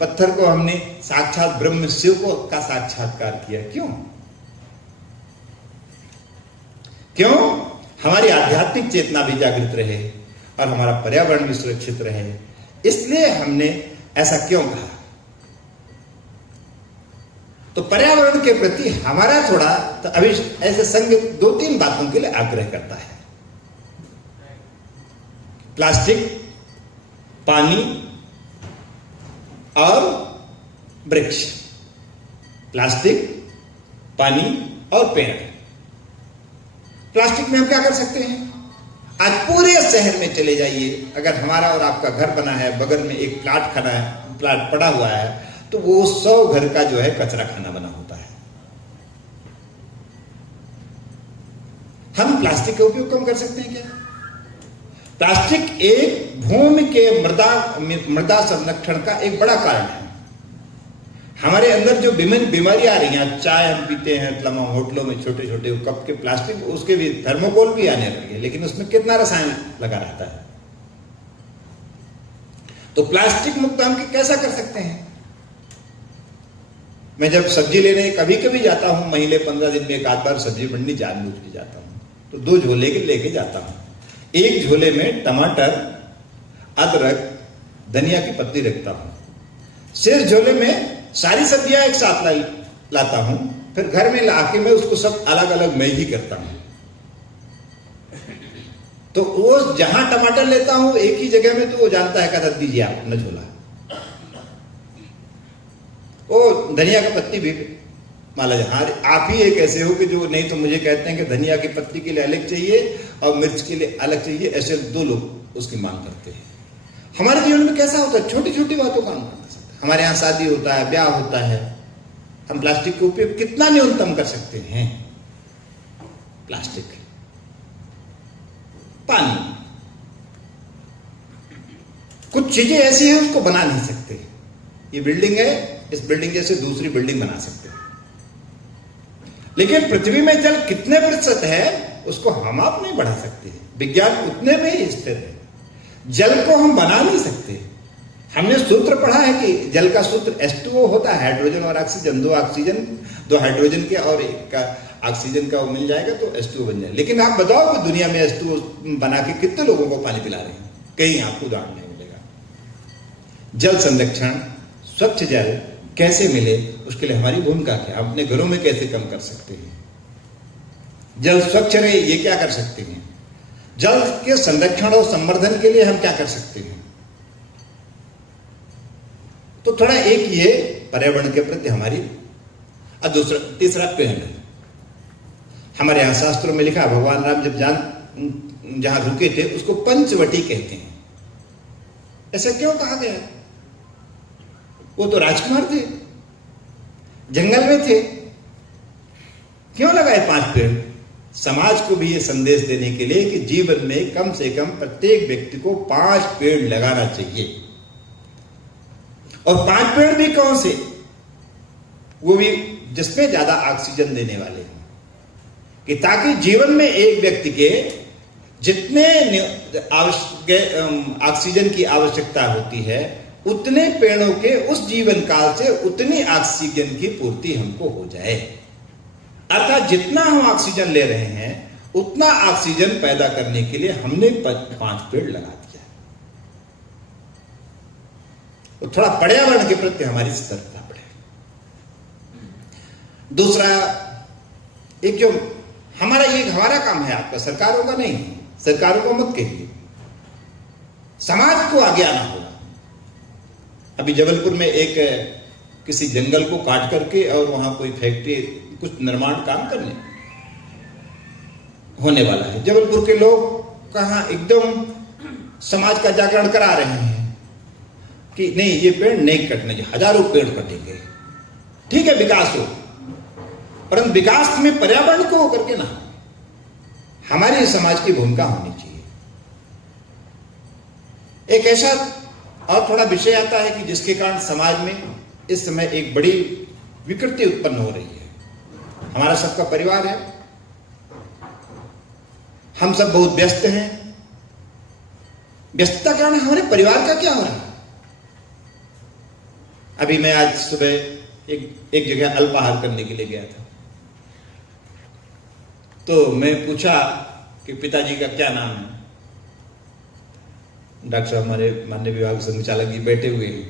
पत्थर को हमने साक्षात ब्रह्म शिव को का साक्षात्कार किया। क्यों? हमारी आध्यात्मिक चेतना भी जागृत रहे और हमारा पर्यावरण भी सुरक्षित रहे, इसलिए हमने ऐसा क्यों कहा। तो पर्यावरण के प्रति हमारा थोड़ा तो अभी ऐसे संघ 2-3 बातों के लिए आग्रह करता है। प्लास्टिक, पानी और वृक्ष। प्लास्टिक, पानी और पेड़। प्लास्टिक में हम क्या कर सकते हैं? आज पूरे शहर में चले जाइए, अगर हमारा और आपका घर बना है, बगल में एक प्लाट पड़ा हुआ है, तो वो 100 घर का जो है कचरा खाना बना होता है। हम प्लास्टिक का उपयोग कम कर सकते हैं क्या? प्लास्टिक एक भूमि के मृदा संरक्षण का एक बड़ा कारण है। हमारे अंदर जो बीमारियां आ रही हैं, चाय हम पीते हैं तमाम होटलों में, छोटे छोटे कप के प्लास्टिक, उसके भी थर्मोकोल भी आने लगे, लेकिन उसमें कितना रसायन लगा रहता है। तो प्लास्टिक मुक्त हम कैसा कर सकते हैं? मैं जब सब्जी लेने कभी कभी जाता हूं, महीने 15 दिन में एक आध बार सब्जी मंडी जानबूझ के जाता हूं, तो 2 झोले के लेके जाता हूं। एक झोले में टमाटर, अदरक, धनिया की पत्ती रखता हूं। शेष झोले में सारी सब्जियां एक साथ लाता हूं, फिर घर में लाके मैं उसको सब अलग अलग मैं ही करता हूं। तो वो जहां टमाटर लेता हूं एक ही जगह में, तो वो जानता है, कहता दीजिए आप न झोला। वो धनिया की पत्ती भी माला जहां, आप ही एक ऐसे हो कि जो नहीं तो मुझे कहते हैं कि धनिया की पत्ती के लिए अलग चाहिए और मिर्च के लिए अलग चाहिए, ऐसे 2 लोग उसकी मांग करते हैं। हमारे जीवन में कैसा होता है? छोटी छोटी बातों का अनुमान। हमारे यहाँ शादी होता है, ब्याह होता है, हम प्लास्टिक का उपयोग कितना न्यूनतम कर सकते हैं? प्लास्टिक, पानी, कुछ चीजें ऐसी हैं उसको बना नहीं सकते। ये बिल्डिंग है, इस बिल्डिंग जैसे दूसरी बिल्डिंग बना सकते हैं, लेकिन पृथ्वी में जल कितने प्रतिशत है उसको हम आप नहीं बढ़ा सकते। विज्ञान उतने में ही स्थिर है। जल को हम बना नहीं सकते। हमने सूत्र पढ़ा है कि जल का सूत्र H2O होता है, हाइड्रोजन और ऑक्सीजन, 2 ऑक्सीजन 2 हाइड्रोजन के और 1 का ऑक्सीजन का वो मिल जाएगा तो H2O बन जाएगा। लेकिन आप बताओ कि दुनिया में H2O बना के कितने लोगों को पानी पिला रहे हैं? कहीं आपको उदाहरण नहीं मिलेगा। जल संरक्षण, स्वच्छ जल कैसे मिले, उसके लिए हमारी भूमिका क्या? हम अपने घरों में कैसे कम कर सकते हैं? जल स्वच्छ रहे, ये क्या कर सकते हैं? जल के संरक्षण और संवर्धन के लिए हम क्या कर सकते हैं? तो थोड़ा एक ये पर्यावरण के प्रति हमारी। और दूसरा तीसरा पेड़। हमारे यहाँ शास्त्रों में लिखा, भगवान राम जब जहां रुके थे उसको पंचवटी कहते हैं। ऐसा क्यों कहा गया? वो तो राजकुमार थे, जंगल में थे, क्यों लगाए 5 पेड़? समाज को भी ये संदेश देने के लिए कि जीवन में कम से कम प्रत्येक व्यक्ति को 5 पेड़ लगाना चाहिए। और 5 पेड़ भी कौन से? वो भी जिसमें ज्यादा ऑक्सीजन देने वाले हैं, कि ताकि जीवन में एक व्यक्ति के जितने ऑक्सीजन की आवश्यकता होती है उतने पेड़ों के उस जीवन काल से उतनी ऑक्सीजन की पूर्ति हमको हो जाए। अर्थात जितना हम ऑक्सीजन ले रहे हैं उतना ऑक्सीजन पैदा करने के लिए हमने 5 पेड़ लगा दिया। तो थोड़ा पर्यावरण के प्रति हमारी सतर्कता बढ़े। दूसरा, एक जो हमारा काम है, आपका, सरकारों का नहीं। सरकारों को मत कहिए, समाज को आगे आना होगा। अभी जबलपुर में एक किसी जंगल को काट करके और वहां कोई फैक्ट्री, कुछ निर्माण काम करने होने वाला है। जबलपुर के लोग कहां एकदम समाज का जागरण करा रहे हैं कि नहीं, ये पेड़ नहीं कटने, हजारों पेड़ कटेंगे। ठीक है, विकास हो, परंतु विकास में पर्यावरण को होकर के ना, हमारी समाज की भूमिका होनी चाहिए। एक ऐसा और थोड़ा विषय आता है कि जिसके कारण समाज में इस समय एक बड़ी विकृति उत्पन्न हो रही है। हमारा सबका परिवार है, हम सब बहुत व्यस्त हैं। व्यस्तता के कारण हमारे परिवार का क्या हो रहा है? अभी मैं आज सुबह एक जगह अल्पाहार करने के लिए गया था, तो मैं पूछा कि पिताजी का क्या नाम है? डॉक्टर साहब हमारे माननीय विभाग संचालक जी बैठे हुए हैं,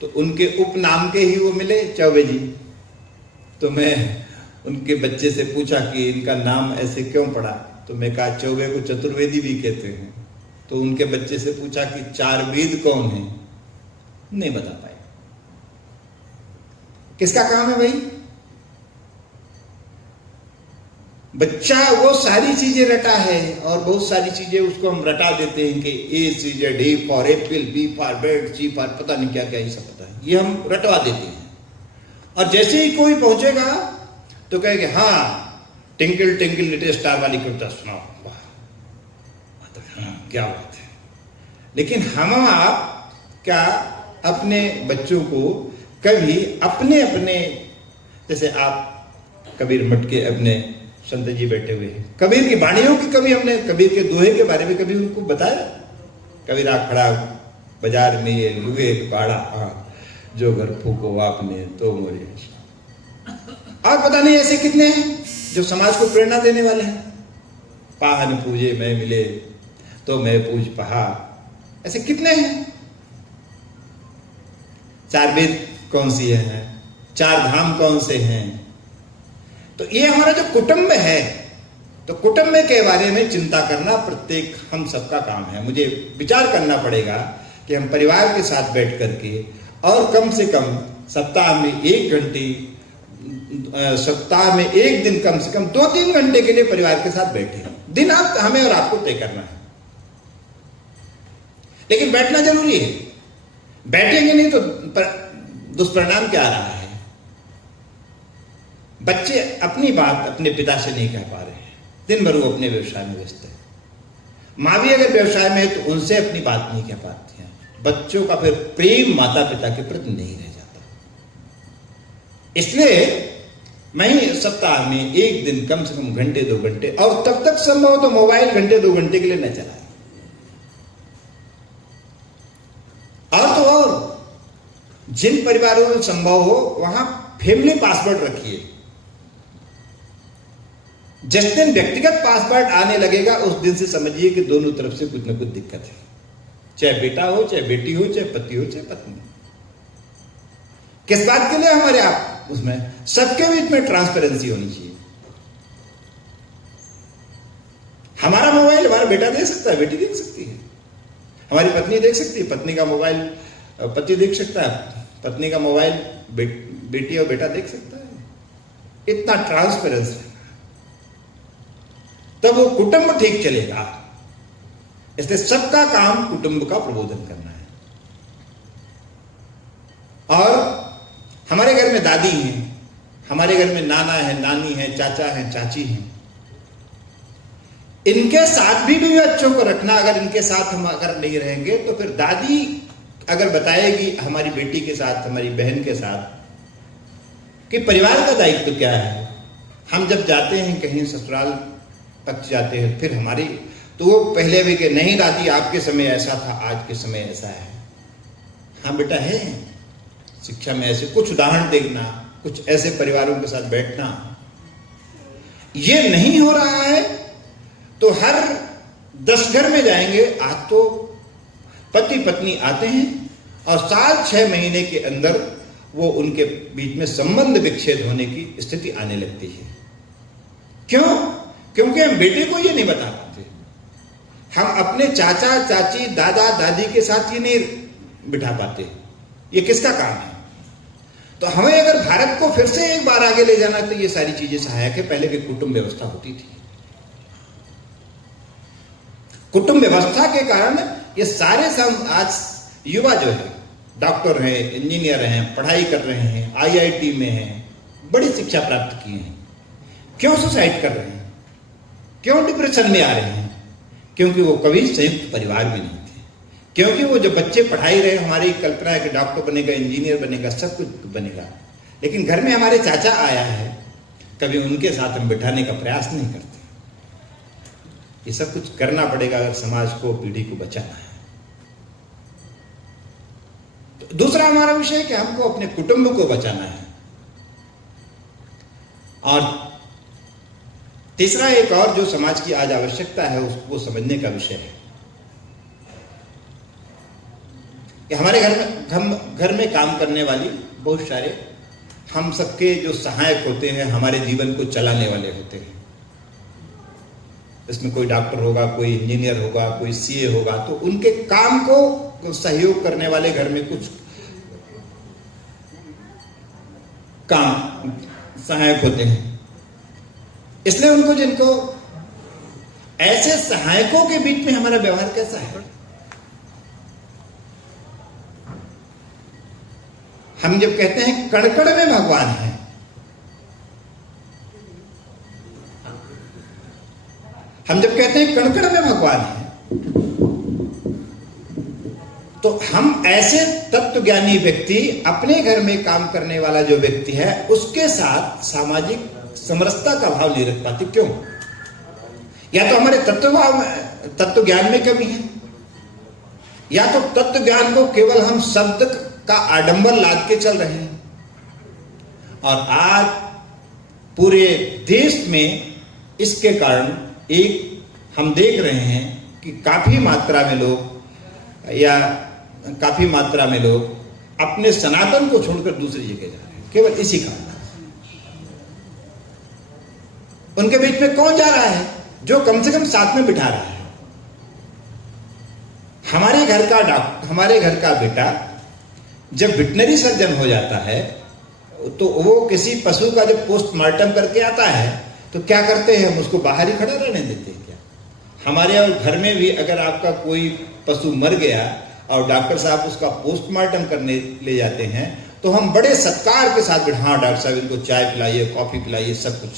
तो उनके उपनाम के ही वो मिले, चौबे जी। तो मैं उनके बच्चे से पूछा कि इनका नाम ऐसे क्यों पड़ा? तो मैं कहा चौबे को चतुर्वेदी भी कहते हैं। तो उनके बच्चे से पूछा कि 4 वेद कौन है? नहीं बता पाए। किसका काम है भाई? बच्चा वो सारी चीजें रटा है, और बहुत सारी चीजें उसको हम रटा देते हैं कि A for Apple, B for bed, C for पता नहीं क्या क्या, ये सब पता है, ये हम रटवा देते हैं। और जैसे ही कोई पहुंचेगा तो कहेंगे हाँ, टिंकल टिंकल लिटिल स्टार वाली कविता सुनाओ। वाह, हाँ, क्या बात है। लेकिन हम आप क्या अपने बच्चों को कभी अपने अपने, जैसे आप कबीर मठ के अपने संत जी बैठे हुए हैं, कबीर की वाणियों की कभी हमने, कबीर के दोहे के बारे में कभी उनको बताया? कबीरा खड़ा बाजार में ये लुए पाड़ा, जो घर फूको आपने तो मोरे। और पता नहीं ऐसे कितने हैं जो समाज को प्रेरणा देने वाले हैं। पाहन पूजे मैं मिले तो मैं पूज पहा, ऐसे कितने हैं। 4 वेद कौन सी है, 4 धाम कौन से हैं। तो ये हमारा जो कुटुंब है, तो कुटुंब के बारे में चिंता करना प्रत्येक हम सबका काम है। मुझे विचार करना पड़ेगा कि हम परिवार के साथ बैठ करके और कम से कम सप्ताह में 1 घंटे, सप्ताह में 1 दिन, कम से कम 2-3 घंटे के लिए परिवार के साथ बैठे। दिन आप हमें और आपको तय करना है, लेकिन बैठना जरूरी है। बैठेंगे नहीं तो दुष्परिणाम क्या आ रहा है? बच्चे अपनी बात अपने पिता से नहीं कह पा रहे हैं, दिन भर वो अपने व्यवसाय में व्यस्त है। माँ भी अगर व्यवसाय में है तो उनसे अपनी बात नहीं कह पाती हैं। बच्चों का फिर प्रेम माता पिता के प्रति नहीं रह जाता। इसलिए मैं सप्ताह में 1 दिन, कम से कम घंटे 2 घंटे, और तब तक संभव तो मोबाइल घंटे 2 घंटे के लिए न चलाए। और तो और जिन परिवारों में संभव हो वहां फैमिली पासवर्ड रखिए। जिस दिन व्यक्तिगत पासवर्ड आने लगेगा उस दिन से समझिए कि दोनों तरफ से कुछ न कुछ दिक्कत है, चाहे बेटा हो, चाहे बेटी हो, चाहे पति हो, चाहे पत्नी। किस बात के लिए? हमारे आप उसमें सबके बीच में ट्रांसपेरेंसी होनी चाहिए। हमारा मोबाइल हमारा बेटा देख सकता है, बेटी देख सकती है, हमारी पत्नी देख सकती है, पत्नी का मोबाइल पति देख सकता है, पत्नी का मोबाइल बेटी और बेटा देख सकता है? इतना ट्रांसपेरेंस है, तब वो कुटुंब ठीक चलेगा। इसलिए सबका काम कुटुंब का प्रबोधन करना है। और हमारे घर में दादी हैं, हमारे घर में नाना है, नानी है, चाचा है, चाची हैं, इनके साथ भी बच्चों को रखना। अगर इनके साथ हम अगर नहीं रहेंगे तो फिर दादी अगर बताएगी हमारी बेटी के साथ, हमारी बहन के साथ कि परिवार का दायित्व क्या है। हम जब जाते हैं कहीं ससुराल पक्ष जाते हैं, फिर हमारी तो वो पहले भी कि नहीं दादी आपके समय ऐसा था, आज के समय ऐसा है। हाँ बेटा है, शिक्षा में ऐसे कुछ उदाहरण देखना, कुछ ऐसे परिवारों के साथ बैठना। ये नहीं हो रहा है तो हर 10 घर में जाएंगे। आज तो पति पत्नी आते हैं और साल 6 महीने के अंदर वो उनके बीच में संबंध विच्छेद होने की स्थिति आने लगती है। क्यों? क्योंकि हम बेटे को ये नहीं बता पाते। हम अपने चाचा चाची दादा दादी के साथ ही नहीं बिठा पाते। ये किसका काम है? तो हमें अगर भारत को फिर से एक बार आगे ले जाना तो ये सारी चीजें सहायक है। पहले की कुटुंब व्यवस्था होती थी, कुटुंब व्यवस्था के कारण ये सारे आज युवा जो है डॉक्टर हैं, इंजीनियर हैं, पढ़ाई कर रहे हैं, आईआईटी में हैं, बड़ी शिक्षा प्राप्त किए हैं। क्यों सुसाइड कर रहे हैं? क्यों डिप्रेशन में आ रहे हैं? क्योंकि वो कभी संयुक्त परिवार में नहीं थे। क्योंकि वो जब बच्चे पढ़ाई रहे, हमारी कल्पना है कि डॉक्टर बनेगा, इंजीनियर बनेगा, सब कुछ बनेगा, लेकिन घर में हमारे चाचा आया है, कभी उनके साथ हम बिठाने का प्रयास नहीं करते। ये सब कुछ करना पड़ेगा अगर समाज को, पीढ़ी को बचाना है। तो दूसरा हमारा विषय है कि हमको अपने कुटुंब को बचाना है। और तीसरा एक और जो समाज की आज आवश्यकता है उसको समझने का विषय है कि हमारे घर में काम करने वाली बहुत सारे हम सबके जो सहायक होते हैं, हमारे जीवन को चलाने वाले होते हैं। इसमें कोई डॉक्टर होगा, कोई इंजीनियर होगा, कोई सीए होगा, तो उनके काम को सहयोग करने वाले घर में कुछ काम सहायक होते हैं। इसलिए उनको, जिनको ऐसे सहायकों के बीच में हमारा व्यवहार कैसा है? हम जब कहते हैं कड़कड़ में भगवान है, हम जब कहते हैं कड़कड़ में भगवान है, तो हम ऐसे तत्वज्ञानी व्यक्ति, अपने घर में काम करने वाला जो व्यक्ति है, उसके साथ सामाजिक समरसता का भाव नहीं रख पाते। क्यों? या तो हमारे तत्व ज्ञान में कमी है, या तो तत्व ज्ञान को केवल हम शब्द का आडंबर लाद के चल रहे हैं। और आज पूरे देश में इसके कारण एक हम देख रहे हैं कि काफी मात्रा में लोग अपने सनातन को छोड़कर दूसरी जगह जा रहे हैं, केवल इसी कारण। उनके बीच में कौन जा रहा है? जो कम से कम साथ में बिठा रहा है। हमारे घर का बेटा जब वेटनरी सर्जन हो जाता है तो वो किसी पशु का जब पोस्टमार्टम करके आता है तो क्या करते हैं? हम उसको बाहर ही खड़ा रहने देते हैं क्या? हमारे घर में भी अगर आपका कोई पशु मर गया और डॉक्टर साहब उसका पोस्टमार्टम करने ले जाते हैं तो हम बड़े सत्कार के साथ हाँ डॉक्टर साहब इनको चाय पिलाइए, कॉफी पिलाइए, सब कुछ।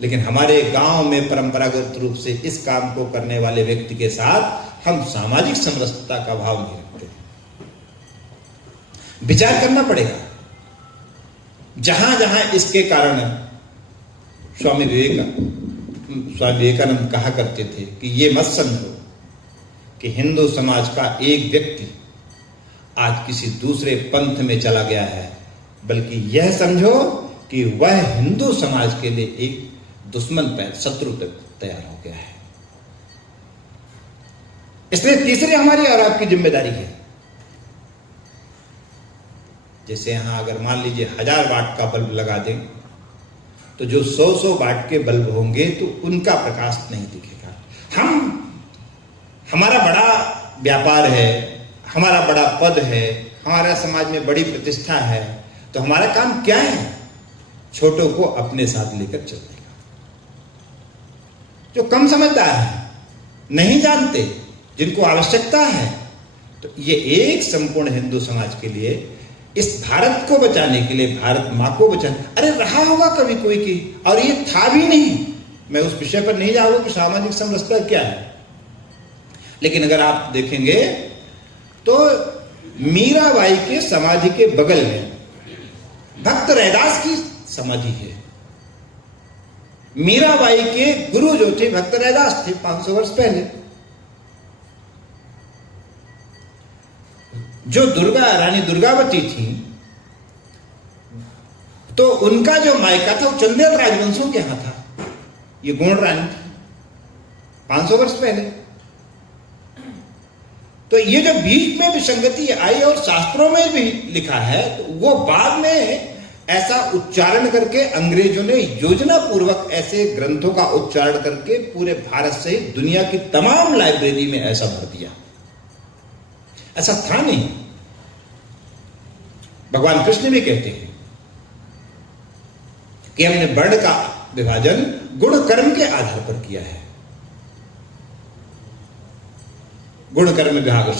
लेकिन हमारे गांव में परंपरागत रूप से इस काम को करने वाले व्यक्ति के साथ हम सामाजिक समरसता का भाव नहीं रखते। विचार करना पड़ेगा। जहां जहां इसके कारण स्वामी विवेकानंद कहा करते थे कि ये मत समझो कि हिंदू समाज का एक व्यक्ति आज किसी दूसरे पंथ में चला गया है, बल्कि यह समझो कि वह हिंदू समाज के लिए एक दुश्मन शत्रु तैयार हो गया है। इसलिए तीसरी हमारी और आपकी जिम्मेदारी है, जैसे यहां अगर मान लीजिए 1000 वाट का बल्ब लगा दें तो जो 100 वाट के बल्ब होंगे तो उनका प्रकाश नहीं दिखेगा। हमारा बड़ा व्यापार है, हमारा बड़ा पद है, हमारा समाज में बड़ी प्रतिष्ठा है, तो हमारा काम क्या है? छोटों को अपने साथ लेकर चलने का। जो कम समझदार है, नहीं जानते, जिनको आवश्यकता है, तो ये एक संपूर्ण हिंदू समाज के लिए, इस भारत को बचाने के लिए, भारत मां को बचाने, अरे रहा होगा कभी कोई की, और ये था भी नहीं। मैं उस विषय पर नहीं जाऊंगा कि सामाजिक समरसता क्या है, लेकिन अगर आप देखेंगे तो मीराबाई के समाधि के बगल में भक्त रैदास की समाधि है। मीराबाई के गुरु जो थे भक्त रैदास थे 500 वर्ष पहले। जो रानी दुर्गावती थी, तो उनका जो मायका था वो चंदेल राजवंशों के यहां था। ये गुण रानी थी 500 वर्ष पहले। तो ये जो बीच में विसंगति आई और शास्त्रों में भी लिखा है, तो वो बाद में ऐसा उच्चारण करके अंग्रेजों ने योजना पूर्वक ऐसे ग्रंथों का उच्चारण करके पूरे भारत सहित दुनिया की तमाम लाइब्रेरी में ऐसा भर दिया। ऐसा था नहीं। भगवान कृष्ण भी कहते हैं कि हमने वर्ण का विभाजन गुण कर्म के आधार पर किया है। गुण कर्म विभाग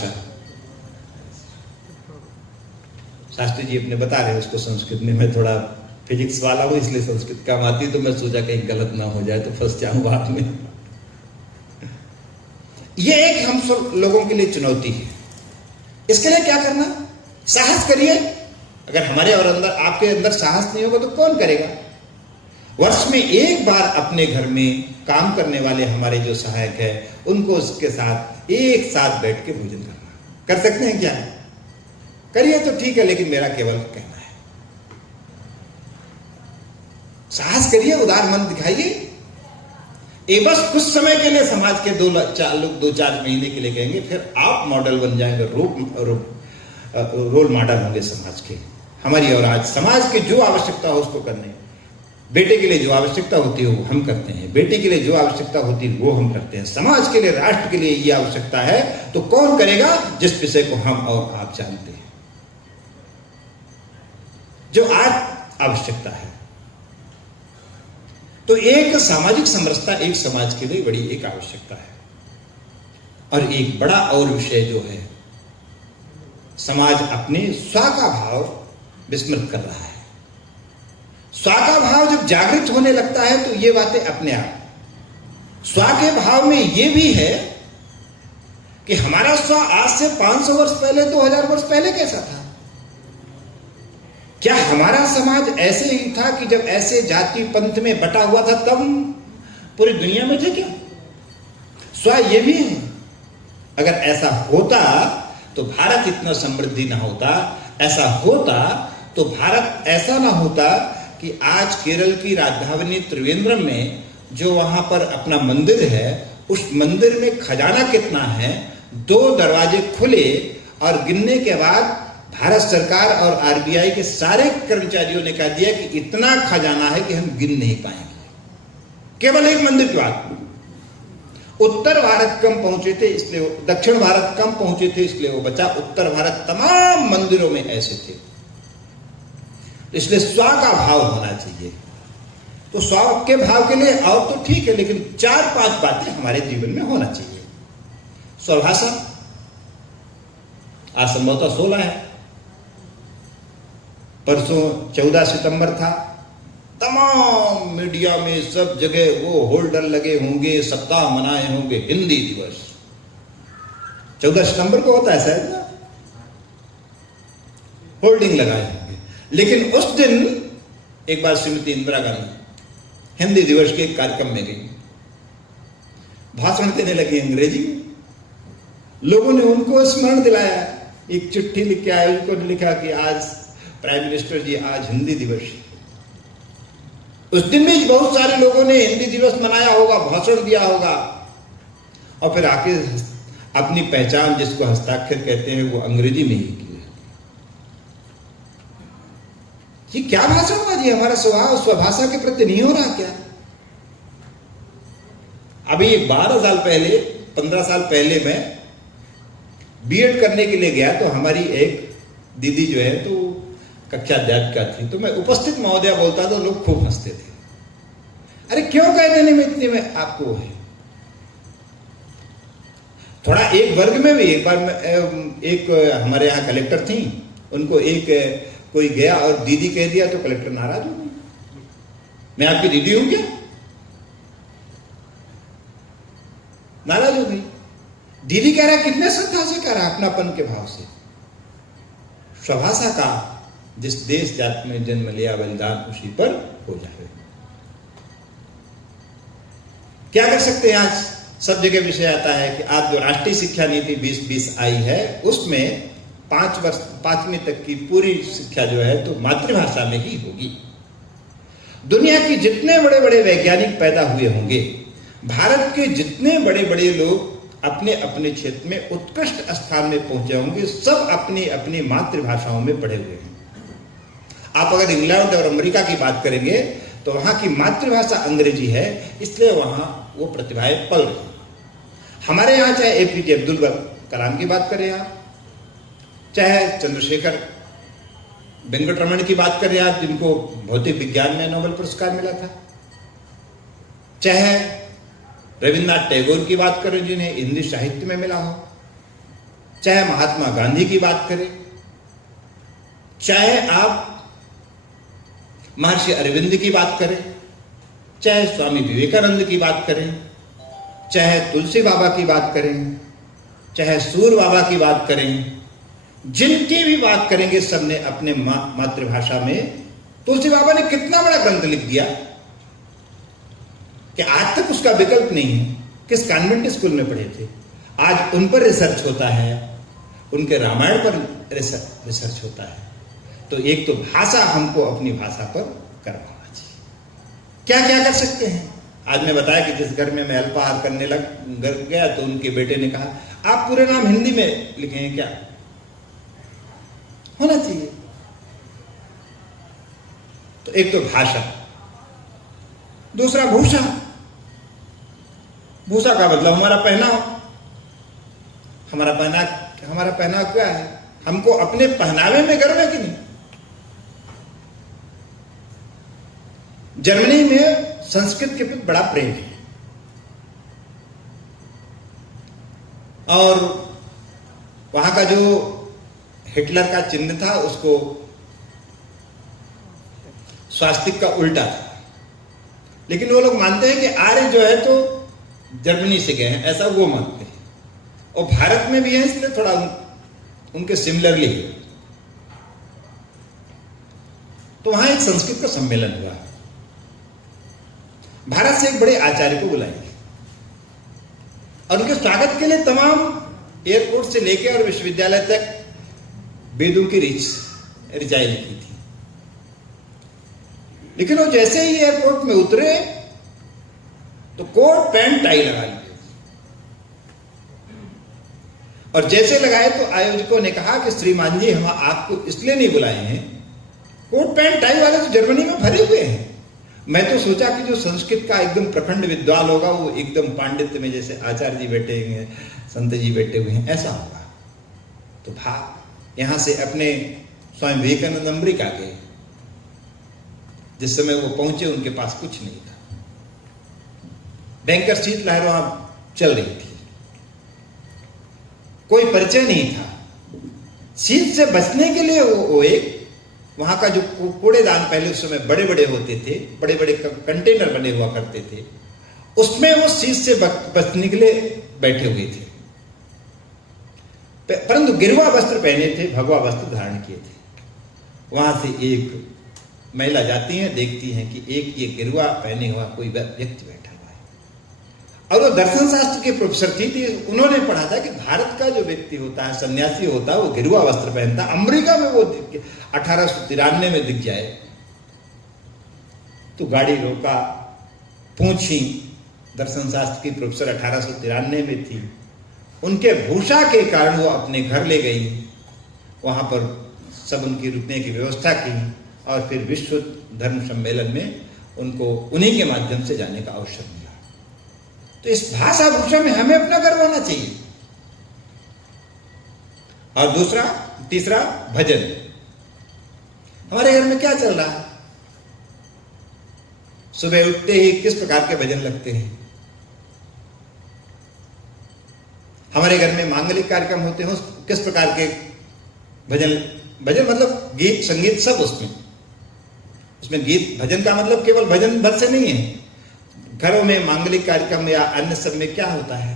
शास्त्री जी अपने बता रहे हैं उसको संस्कृत में। मैं थोड़ा फिजिक्स वाला हूं, इसलिए संस्कृत काम आती है, तो मैं सोचा कहीं गलत ना हो जाए तो फंस जाऊं बात में। ये एक हम सब लोगों के लिए चुनौती है। इसके लिए क्या करना? साहस करिए। अगर हमारे और अंदर, आपके अंदर साहस नहीं होगा तो कौन करेगा? वर्ष में एक बार अपने घर में काम करने वाले हमारे जो सहायक है, उनको उसके साथ एक साथ बैठ के भोजन करना। कर सकते हैं क्या? करिए तो ठीक है, लेकिन मेरा केवल कहना है, साहस करिए, उदार मन दिखाइए। ये बस कुछ समय के लिए समाज के 2-4 महीने के लिए कहेंगे, फिर आप मॉडल बन जाएंगे, रोल मॉडल होंगे समाज के। हमारी और आज समाज की जो आवश्यकता हो उसको करने। बेटे के लिए जो आवश्यकता होती है वो हम करते हैं, बेटे के लिए जो आवश्यकता होती है वो हम करते हैं। समाज के लिए, राष्ट्र के लिए ये आवश्यकता है तो कौन करेगा? जिस विषय को हम और आप जानते हैं, जो आज आवश्यकता है। तो एक सामाजिक समरसता एक समाज के लिए बड़ी एक आवश्यकता है। और एक बड़ा और विषय जो है, समाज अपने स्व का भाव विस्मृत कर रहा है। स्व का भाव जब जागृत होने लगता है तो ये बातें अपने आप। स्व के भाव में ये भी है कि हमारा स्व आज से 500 वर्ष पहले, 2000 वर्ष पहले कैसा था? क्या हमारा समाज ऐसे ही था कि जब ऐसे जाति पंथ में बटा हुआ था तब पूरी दुनिया में थे क्या? स्व ये भी है। अगर ऐसा होता तो भारत इतना समृद्धि ना होता। ऐसा होता तो भारत ऐसा ना होता कि आज केरल की राजधानी त्रिवेंद्रम में जो वहां पर अपना मंदिर है, उस मंदिर में खजाना कितना है, 2 दरवाजे खुले और गिनने के बाद भारत सरकार और आरबीआई के सारे कर्मचारियों ने कह दिया कि इतना खजाना है कि हम गिन नहीं पाएंगे। केवल एक मंदिर की बात। उत्तर भारत कम पहुंचे थे इसलिए, दक्षिण भारत कम पहुंचे थे इसलिए वो बचा। उत्तर भारत तमाम मंदिरों में ऐसे थे। इसलिए स्व का भाव होना चाहिए। तो स्व के भाव के लिए और तो ठीक है, लेकिन 4-5 बातें हमारे जीवन में होना चाहिए। स्वभाषा आज संभवतः 16 है, परसों 14 सितंबर था। तमाम मीडिया में सब जगह वो होल्डर लगे होंगे, सप्ताह मनाए होंगे, हिंदी दिवस 14 सितंबर को होता है शायद ना, होल्डिंग लगाए होंगे। लेकिन उस दिन एक बार श्रीमती इंदिरा गांधी हिंदी दिवस के कार्यक्रम में गई, भाषण देने लगी अंग्रेजी में। लोगों ने उनको स्मरण दिलाया, एक चिट्ठी लिख के आए, उनको लिखा कि आज प्राइम मिनिस्टर जी, आज हिंदी दिवस है। उस दिन भी बहुत सारे लोगों ने हिंदी दिवस मनाया होगा, भाषण दिया होगा, और फिर आके अपनी पहचान, जिसको हस्ताक्षर कहते हैं, वो अंग्रेजी में ही की। ये क्या भाषा हुआ जी? हमारा स्वभाव स्वभाषा के प्रति नहीं हो रहा क्या? अभी 12 साल पहले, 15 साल पहले मैं बीएड करने के लिए गया तो हमारी एक दीदी जो है तो कक्षा अध्यापिका थी, तो मैं उपस्थित महोदया बोलता था, लोग खूब हंसते थे। अरे क्यों कह देने में इतने में आपको है? थोड़ा एक वर्ग में भी एक बार एक हमारे यहाँ कलेक्टर थी, उनको एक कोई गया और दीदी कह दिया तो कलेक्टर नाराज हो गई, मैं आपकी दीदी हूं क्या? नाराज हो गई। दीदी कह रहा है कितने श्रद्धा से कह रहा है, अपनापन के भाव से। स्वभाषा का जिस देश जात में जन्म लिया बलिदान उसी पर हो जाए। क्या कर सकते हैं? आज सब जगह विषय आता है कि आज जो राष्ट्रीय शिक्षा नीति 2020 आई है उसमें 5वीं तक की पूरी शिक्षा जो है तो मातृभाषा में ही होगी। दुनिया के जितने बड़े बड़े वैज्ञानिक पैदा हुए होंगे, भारत के जितने बड़े बड़े लोग अपने अपने क्षेत्र में उत्कृष्ट स्थान में पहुंचे होंगे, सब अपनी अपनी मातृभाषाओं में पढ़े हुए हैं। आप अगर इंग्लैंड और अमेरिका की बात करेंगे तो वहां की मातृभाषा अंग्रेजी है, इसलिए वहां वो प्रतिभाएं पल रही। हमारे यहाँ चाहे एपीजे अब्दुल कलाम की बात करें आप, चाहे चंद्रशेखर वेंकटरमण की बात करें आप, जिनको भौतिक विज्ञान में नोबेल पुरस्कार मिला था, चाहे रविन्द्रनाथ टैगोर की बात करें जिन्हें हिंदी साहित्य में मिला हो, चाहे महात्मा गांधी की बात करें, चाहे आप महर्षि अरविंद की बात करें, चाहे स्वामी विवेकानंद की बात करें, चाहे तुलसी बाबा की बात करें, चाहे सूर बाबा की बात करें, जिनकी भी बात करेंगे सबने अपने मातृभाषा में। तुलसी बाबा ने कितना बड़ा ग्रंथ लिख दिया कि आज तक उसका विकल्प नहीं है। किस कॉन्वेंट स्कूल में पढ़े थे, आज उन पर रिसर्च होता है, उनके रामायण पर रिसर्च होता है। तो एक तो भाषा हमको अपनी भाषा पर करवाना चाहिए। क्या क्या कर सकते हैं? आज मैं बताया कि जिस घर में मैं अल्पाहार करने लग गया तो उनके बेटे ने कहा आप पूरे नाम हिंदी में लिखेंगे क्या? होना चाहिए। तो एक तो भाषा, दूसरा भूषा। भूषा का मतलब हमारा पहनाव। हमारा पहनाव क्या है? हमको अपने पहनावे में गर्व है कि नहीं? जर्मनी में संस्कृत के प्रति बड़ा प्रेम है और वहां का जो हिटलर का चिन्ह था उसको स्वास्तिक का उल्टा था, लेकिन वो लोग मानते हैं कि आर्य जो है तो जर्मनी से गए हैं, ऐसा वो मानते हैं। और भारत में भी है, इसलिए थोड़ा उनके सिमिलरली है। तो वहां एक संस्कृत का सम्मेलन हुआ। भारत से एक बड़े आचार्य को बुलाएंगे और उनके स्वागत के लिए तमाम एयरपोर्ट से लेकर और विश्वविद्यालय तक वेदों की रिचाई लिखी थी। लेकिन वो जैसे ही एयरपोर्ट में उतरे तो कोट पैंट टाई लगा लिए और जैसे लगाए तो आयोजकों ने कहा कि श्रीमान जी हम आपको इसलिए नहीं बुलाए हैं, कोट पैंट टाई वाले तो जर्मनी में भरे हुए हैं। मैं तो सोचा कि जो संस्कृत का एकदम प्रखंड विद्वान होगा वो एकदम पांडित्य में जैसे आचार्य जी बैठे हुए हैं, संत जी बैठे हुए हैं, ऐसा होगा। तो यहां से अपने स्वामी विवेकानंद अमेरिका गए। जिस समय वो पहुंचे उनके पास कुछ नहीं था, भयंकर शीतलहर वहां चल रही थी, कोई परिचय नहीं था। शीत से बचने के लिए वो एक वहां का जो कूड़ेदान पहले उस समय बड़े बड़े होते थे, बड़े बड़े कंटेनर बने हुआ करते थे, उसमें वो शीत से बचने के लिए बैठे हुए थे, परंतु गिरवा वस्त्र पहने थे, भगवा वस्त्र धारण किए थे। वहां से एक महिला जाती है, देखती हैं कि एक ये गिरवा पहने हुआ कोई व्यक्ति बैठा हुआ है और वो दर्शन शास्त्र के प्रोफेसर थी। उन्होंने पढ़ा था कि भारत का जो व्यक्ति होता है, सन्यासी होता है, वो गिरवा वस्त्र पहनता। अमेरिका में वो 1893 में दिख जाए तो गाड़ी रोका, पूछी। दर्शन शास्त्र की प्रोफेसर 1893 में थी। उनके भूषा के कारण वो अपने घर ले गई, वहां पर सब उनकी रुकने की व्यवस्था की और फिर विश्व धर्म सम्मेलन में उनको उन्हीं के माध्यम से जाने का अवसर मिला। तो इस भाषा भूषा में हमें अपना गर्व होना चाहिए। और तीसरा भजन। हमारे घर में क्या चल रहा है? सुबह उठते ही किस प्रकार के भजन लगते हैं? हमारे घर में मांगलिक कार्यक्रम होते हैं, किस प्रकार के भजन मतलब गीत संगीत सब उसमें गीत भजन का मतलब केवल भजन भर से नहीं है। घरों में मांगलिक कार्यक्रम या अन्य सब में क्या होता है?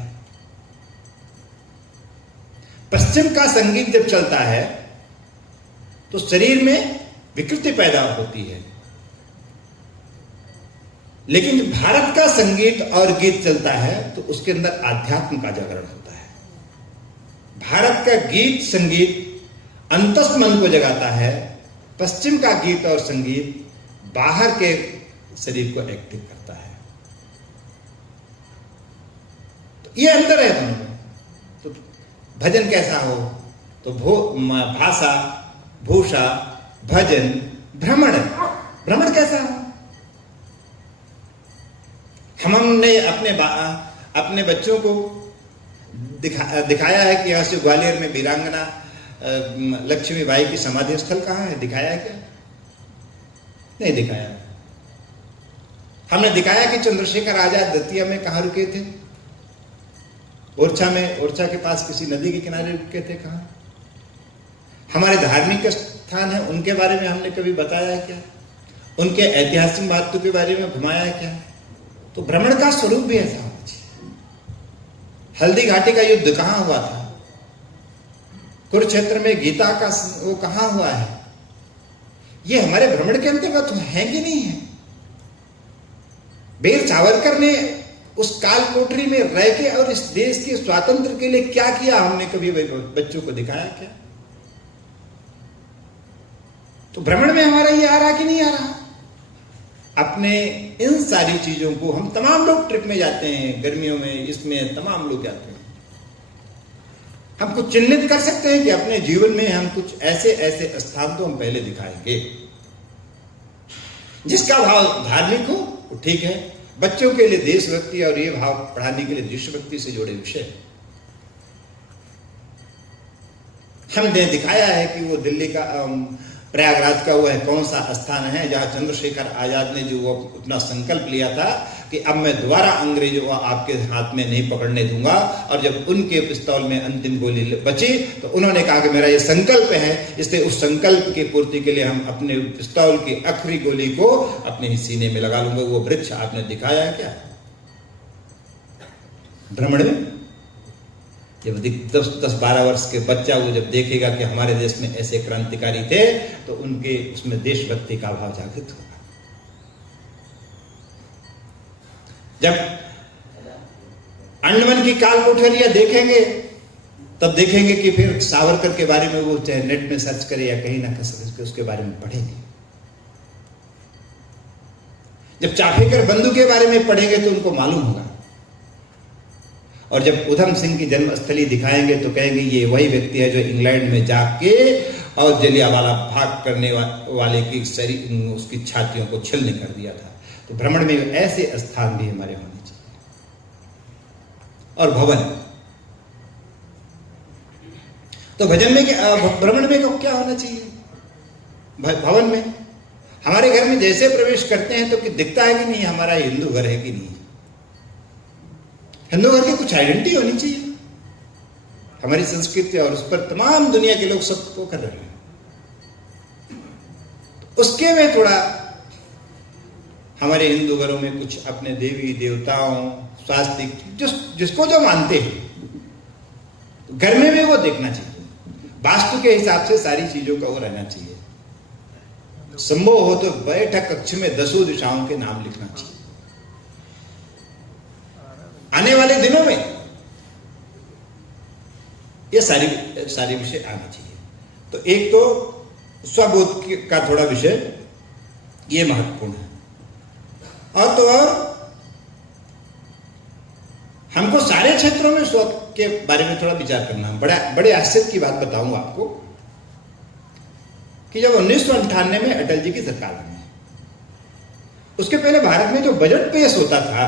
पश्चिम का संगीत जब चलता है तो शरीर में विकृति पैदा होती है, लेकिन जब भारत का संगीत और गीत चलता है तो उसके अंदर आध्यात्म का जागरण होता है। भारत का गीत संगीत अंतस्थ मन को जगाता है, पश्चिम का गीत और संगीत बाहर के शरीर को एक्टिव करता है। तो ये अंतर है दोनों में। तो भजन कैसा हो? तो भाषा, भूषा, भजन, भ्रमण कैसा हो? हमने अपने बच्चों को दिखाया है कि यहां से ग्वालियर में वीरांगना लक्ष्मीबाई की समाधि स्थल कहाँ है? दिखाया है क्या? नहीं दिखाया। हमने दिखाया कि चंद्रशेखर आजाद दतिया में कहाँ रुके थे? ओरछा के पास किसी नदी के किनारे रुके थे। कहाँ? हमारे धार्मिक स्थान है, उनके बारे में हमने कभी बताया है क्या? उनके ऐतिहासिक महत्व के बारे में घुमाया है क्या? तो भ्रमण का स्वरूप भी ऐसा होना चाहिए। हल्दी घाटी का युद्ध कहां हुआ था? कुरुक्षेत्र में गीता का वो कहां हुआ है? ये हमारे भ्रमण के अंतर्गत है कि नहीं है? वीर सावरकर ने उस काल कोठरी में रह के और इस देश के स्वातंत्र के लिए क्या किया, हमने कभी बच्चों को दिखाया क्या? तो भ्रमण में हमारा ये आ रहा कि नहीं आ रहा? अपने इन सारी चीजों को हम तमाम लोग ट्रिप में जाते हैं, गर्मियों में, इसमें तमाम लोग जाते हैं। हम कुछ चिन्हित कर सकते हैं कि अपने जीवन में हम कुछ ऐसे स्थान तो हम पहले दिखाएंगे जिसका भाव धार्मिक हो, वो ठीक है। बच्चों के लिए देशभक्ति और ये भाव पढ़ाने के लिए देशभक्ति से जुड़े विषय हमने दिखाया है कि वो दिल्ली का प्रयागराज का वो है कौन सा स्थान है जहां चंद्रशेखर आजाद ने जो वो अपना संकल्प लिया था कि अब मैं दोबारा अंग्रेजों आपके हाथ में नहीं पकड़ने दूंगा, और जब उनके पिस्तौल में अंतिम गोली बची तो उन्होंने कहा कि मेरा ये संकल्प है, इसलिए उस संकल्प की पूर्ति के लिए हम अपने पिस्तौल की आखिरी गोली को अपने ही सीने में लगा लूंगा। वो वृक्ष आपने दिखाया है क्या भ्रमण में? जब 10-12 वर्ष के बच्चा वो जब देखेगा कि हमारे देश में ऐसे क्रांतिकारी थे तो उनके उसमें देशभक्ति का भाव जागृत होगा। जब अंडमान की काल कोठरियां देखेंगे तब देखेंगे कि फिर सावरकर के बारे में वो चाहे नेट में सर्च करे या कहीं ना कहीं उसके बारे में पढ़ेंगे। जब चाफेकर बंधु के बारे में पढ़ेंगे तो उनको मालूम होगा। और जब उधम सिंह की जन्मस्थली दिखाएंगे तो कहेंगे ये वही व्यक्ति है जो इंग्लैंड में जाके और जलियांवाला बाग करने वाले की शरीर उसकी छातियों को छिलने कर दिया था। तो भ्रमण में ऐसे स्थान भी हमारे होने चाहिए। और भवन, तो भजन में भ्रमण में क्या होना चाहिए? भवन में हमारे घर में जैसे प्रवेश करते हैं तो कि दिखता है कि नहीं हमारा हिंदू घर है कि नहीं? हिंदू घर की कुछ आइडेंटिटी होनी चाहिए, हमारी संस्कृति, और उस पर तमाम दुनिया के लोग सबको कर रहे हैं। उसके में थोड़ा हमारे हिंदू घरों में कुछ अपने देवी देवताओं स्वास्तिक जिसको जो मानते हैं घर में भी वो देखना चाहिए। वास्तु के हिसाब से सारी चीजों का वो रहना चाहिए। संभव हो तो बैठक कक्ष में 10 दिशाओं के नाम लिखना चाहिए। आने वाले दिनों में ये सारी विषय आना चाहिए। तो एक तो स्वबोध का थोड़ा विषय ये महत्वपूर्ण है, और तो और हमको सारे क्षेत्रों में स्व के बारे में थोड़ा विचार करना है। बड़े आश्चर्य की बात बताऊंगा आपको कि जब 1998 में अटल जी की सरकार बनी, उसके पहले भारत में जो बजट पेश होता था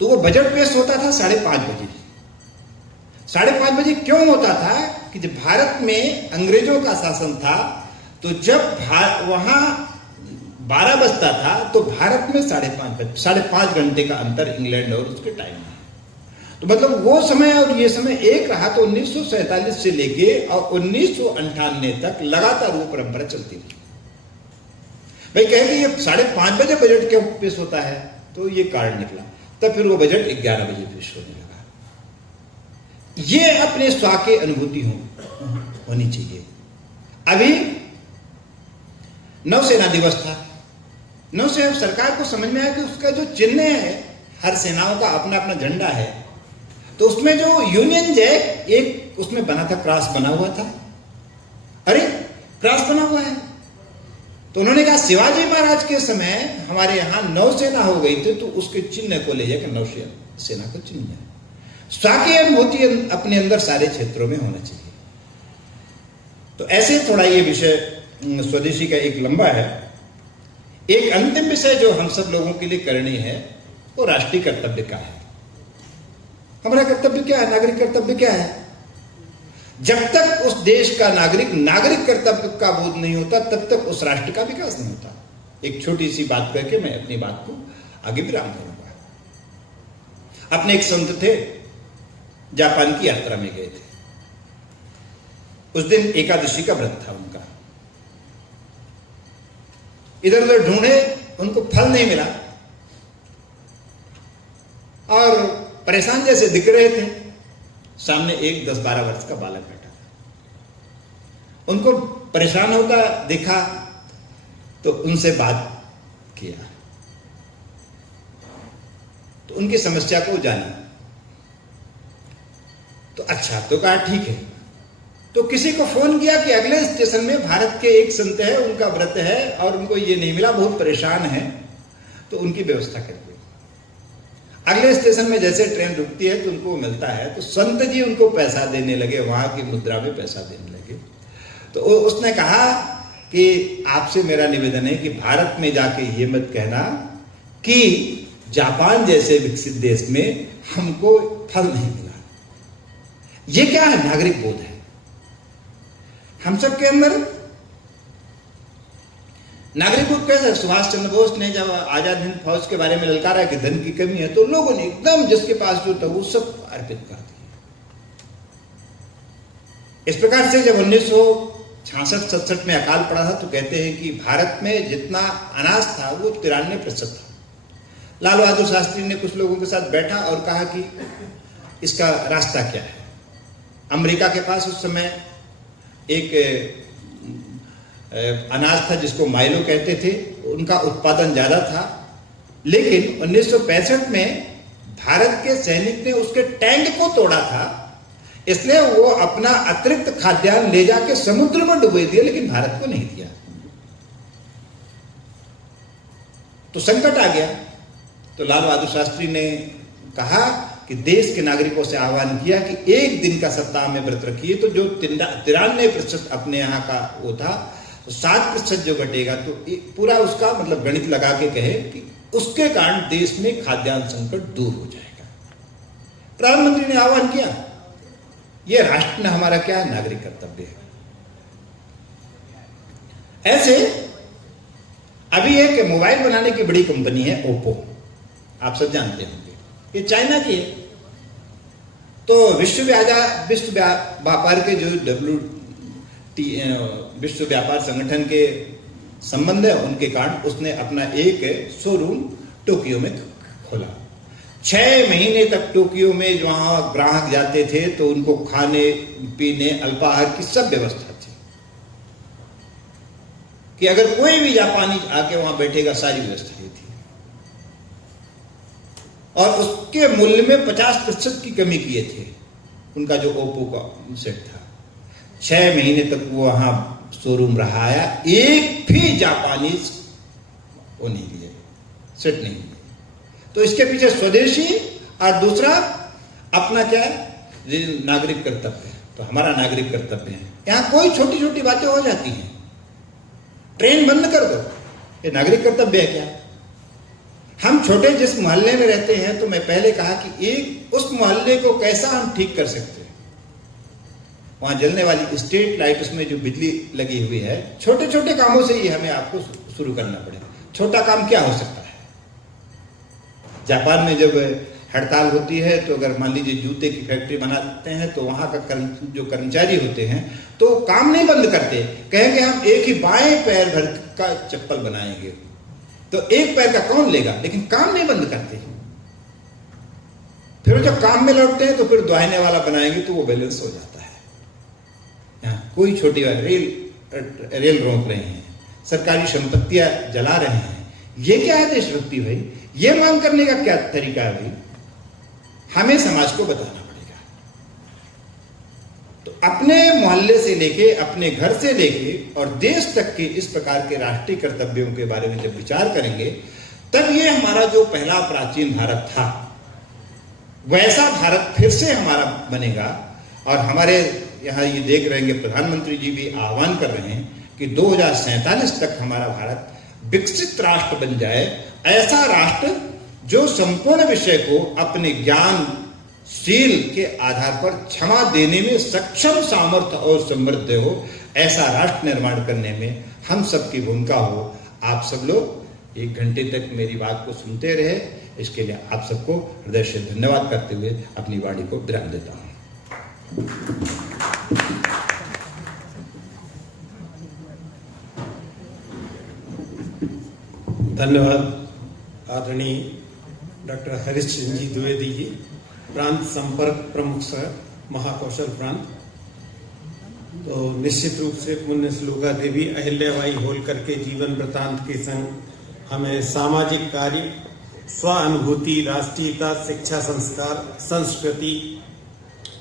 तो वो बजट पेश होता था 5:30 बजे। 5:30 बजे क्यों होता था कि जब भारत में अंग्रेजों का शासन था तो जब वहां 12 बजता था तो भारत में 5:30 घंटे का अंतर इंग्लैंड और उसके टाइम में। तो मतलब वो समय और ये समय एक रहा। तो 1947 से लेके और 1998 तक लगातार वो परंपरा चलती रही। भाई कहेंगे ये 5:30 बजे बजट क्यों पेश होता है, तो ये कारण निकला। तब फिर वो बजट 11 बजे पेश होने लगा। ये अपने स्व के अनुभूति होनी चाहिए। अभी नौसेना दिवस था। नौसेना सरकार को समझ में आया कि उसका जो चिन्ह है, हर सेनाओं का अपना अपना झंडा है, तो उसमें जो यूनियन जैक एक उसमें बना था, क्रॉस बना हुआ था। अरे क्रॉस बना हुआ है, तो उन्होंने कहा शिवाजी महाराज के समय हमारे यहां नौसेना हो गई थी, तो उसके चिन्ह को ले जाकर नौसेना को चिन्ह है। स्वाकी अनुभूति अपने अंदर सारे क्षेत्रों में होना चाहिए। तो ऐसे थोड़ा ये विषय स्वदेशी का एक लंबा है। एक अंतिम विषय जो हम सब लोगों के लिए करनी है वो राष्ट्रीय कर्तव्य का है। हमारा कर्तव्य क्या है, नागरिक कर्तव्य क्या है? जब तक उस देश का नागरिक कर्तव्य का बोध नहीं होता तब तक उस राष्ट्र का विकास नहीं होता। एक छोटी सी बात करके मैं अपनी बात को आगे विराम करूंगा। अपने एक संत थे, जापान की यात्रा में गए थे। उस दिन एकादशी का व्रत था उनका। इधर उधर ढूंढे, उनको फल नहीं मिला और परेशान जैसे दिख रहे थे। सामने एक 10-12 वर्ष का बालक बैठा था। उनको परेशान होता देखा तो उनसे बात किया, तो उनकी समस्या को जाना। तो अच्छा, तो कहा ठीक है। तो किसी को फोन किया कि अगले स्टेशन में भारत के एक संत है, उनका व्रत है और उनको ये नहीं मिला, बहुत परेशान है, तो उनकी व्यवस्था कर दो। अगले स्टेशन में जैसे ट्रेन रुकती है तो उनको मिलता है, तो संत जी उनको पैसा देने लगे, वहां की मुद्रा में पैसा देने लगे। तो उसने कहा कि आपसे मेरा निवेदन है कि भारत में जाके ये मत कहना कि जापान जैसे विकसित देश में हमको फल नहीं मिला। ये क्या है? नागरिक बोध है। हम सब के अंदर नागरिक बोध कैसे? सुभाष चंद्र बोस ने जब आजाद हिंद फौज के बारे में ललकारा कि धन की कमी है, तो लोगों ने एकदम जिसके पास जो था वो सब अर्पित कर दिया। इस प्रकार से जब 1966-67 में अकाल पड़ा था, तो कहते हैं कि भारत में जितना अनाज था वो 93% था। लाल बहादुर शास्त्री ने कुछ लोगों के साथ बैठा और कहा कि इसका रास्ता क्या है। अमेरिका के पास उस समय एक अनाज था जिसको माइलो कहते थे, उनका उत्पादन ज्यादा था, लेकिन 1965 में भारत के सैनिक ने उसके टैंक को तोड़ा था, इसलिए वो अपना अतिरिक्त खाद्यान्न ले जाके समुद्र में डुबो दिया, लेकिन भारत को नहीं दिया। तो संकट आ गया। तो लाल बहादुर शास्त्री ने कहा कि देश के नागरिकों से आह्वान किया कि एक दिन का सप्ताह में व्रत रखिए। तो जो 93% अपने यहाँ का वो था, तो 7% जो घटेगा, तो पूरा उसका मतलब गणित लगा के कहे कि उसके कारण देश में खाद्यान्न संकट दूर हो जाएगा। प्रधानमंत्री ने आह्वान किया। यह राष्ट्र में हमारा क्या है? नागरिक कर्तव्य है। ऐसे अभी एक मोबाइल बनाने की बड़ी कंपनी है ओप्पो, आप सब जानते होंगे, ये चाइना की है। तो विश्व व्यापार के जो विश्व व्यापार संगठन के संबंध है, उनके कारण उसने अपना एक शोरूम टोक्यो में खोला। 6 महीने तक टोक्यो में वहां ग्राहक जाते थे तो उनको खाने पीने अल्पाहार की सब व्यवस्था थी कि अगर कोई भी जापानी आके वहां बैठेगा, सारी व्यवस्था थी। और उसके मूल्य में 50% की कमी किए थे उनका जो ओप्पो का सेट था। 6 महीने तक वो वहां शोरूम रहा, एक भी जापानीज वो नहीं लिए, सेट नहीं लिए। तो इसके पीछे स्वदेशी और दूसरा अपना क्या है? नागरिक कर्तव्य। तो हमारा नागरिक कर्तव्य है। यहां कोई छोटी छोटी बातें हो जाती हैं, ट्रेन बंद कर दो, ये नागरिक कर्तव्य है क्या? हम छोटे जिस मोहल्ले में रहते हैं, तो मैं पहले कहा कि एक उस मोहल्ले को कैसा हम ठीक कर सकते हैं। वहाँ जलने वाली स्ट्रीट लाइट, उसमें जो बिजली लगी हुई है, छोटे छोटे कामों से ही हमें आपको शुरू करना पड़ेगा। छोटा काम क्या हो सकता है? जापान में जब हड़ताल होती है तो अगर मान लीजिए जूते की फैक्ट्री बनाते हैं तो वहाँ का जो कर्मचारी होते हैं तो काम नहीं बंद करते, कहेंगे हम एक ही बाएं पैर भर का चप्पल बनाएंगे, तो एक पैर का कौन लेगा, लेकिन काम नहीं बंद करते। फिर जब काम में लौटते हैं तो फिर दाहिने वाला बनाएंगे तो वो बैलेंस हो जाता है। यहाँ कोई छोटी रेल रोक रहे हैं, सरकारी संपत्तियां जला रहे हैं, ये क्या है देशभक्ति भाई? ये मांग करने का क्या तरीका है भाई? हमें समाज को बताना पड़ेगा। तो अपने मोहल्ले से लेके, अपने घर से लेके और देश तक के इस प्रकार के राष्ट्रीय कर्तव्यों के बारे में जब विचार करेंगे, तब ये हमारा जो पहला प्राचीन भारत था वैसा भारत फिर से हमारा बनेगा। और हमारे यहाँ ये देख रहे हैं, प्रधानमंत्री जी भी आह्वान कर रहे हैं कि 2047 तक हमारा भारत विकसित राष्ट्र बन जाए, ऐसा राष्ट्र जो संपूर्ण विषय को अपने ज्ञानशील के आधार पर क्षमा देने में सक्षम, सामर्थ्य और समृद्ध हो, ऐसा राष्ट्र निर्माण करने में हम सबकी भूमिका हो। आप सब लोग 1 घंटे तक मेरी बात को सुनते रहे, इसके लिए आप सबको हृदय से धन्यवाद करते हुए अपनी वाणी को विराम देता हूं। धन्यवाद आदरणीय डॉक्टर हरीश चंद्र जी द्विवेदी जी, प्रांत संपर्क प्रमुख सर, महाकौशल प्रांत। तो निश्चित रूप से पुण्य श्लोका देवी अहिल्याबाई होलकर के जीवन वृतांत के संग हमें सामाजिक कार्य, स्वानुभूति, राष्ट्रीयता, शिक्षा, संस्कार, संस्कृति,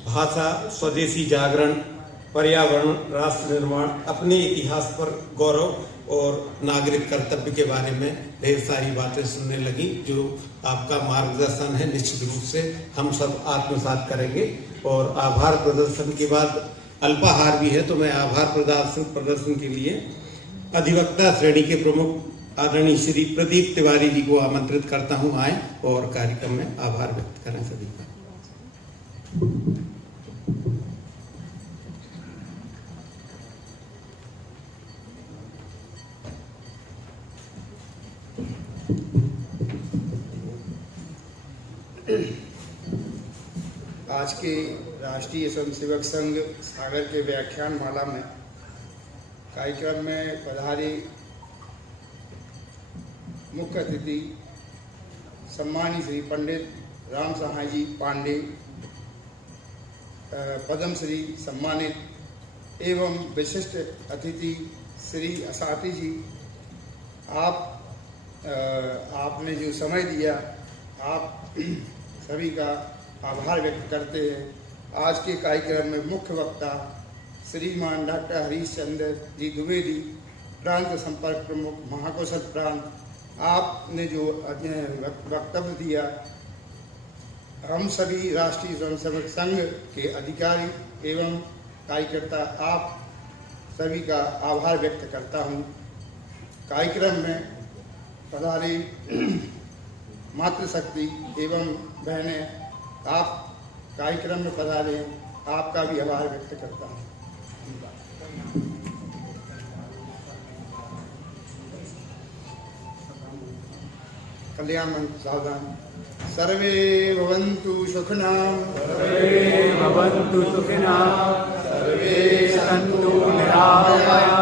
भाषा, स्वदेशी जागरण, पर्यावरण, राष्ट्र निर्माण, अपने इतिहास पर गौरव और नागरिक कर्तव्य के बारे में ढेर सारी बातें सुनने लगी, जो आपका मार्गदर्शन है निश्चित रूप से हम सब आत्मसात करेंगे। और आभार प्रदर्शन के बाद अल्पाहार भी है, तो मैं आभार प्रदर्शन के लिए अधिवक्ता श्रेणी के प्रमुख आदरणीय श्री प्रदीप तिवारी जी को आमंत्रित करता हूं, आए और कार्यक्रम में आभार व्यक्त करें सभी का। आज के राष्ट्रीय स्वयंसेवक संघ सागर के व्याख्यान माला में कार्यक्रम में पधारे मुख्य अतिथि सम्मानित श्री पंडित राम सहाय जी पांडे, पद्मश्री सम्मानित एवं विशिष्ट अतिथि श्री असाती जी, आपने जो समय दिया, आप सभी का आभार व्यक्त करते हैं। आज के कार्यक्रम में मुख्य वक्ता श्रीमान डॉक्टर हरीश चंद्र जी द्विवेदी, प्रांत संपर्क प्रमुख, महाकौशल प्रांत, आपने जो वक्तव्य दिया, हम सभी राष्ट्रीय स्वयंसेवक संघ के अधिकारी एवं कार्यकर्ता आप सभी का आभार व्यक्त करता हूँ। कार्यक्रम में पधारे मातृशक्ति एवं बहनें, आप कार्यक्रम में पधारे, आपका भी आभार व्यक्त करता हूँ। कल्याण मंत्र सावधान। सर्वे भवन्तु सुखिनः, सर्वे भवन्तु सुखिनः, सर्वे सन्तु निरामयाः।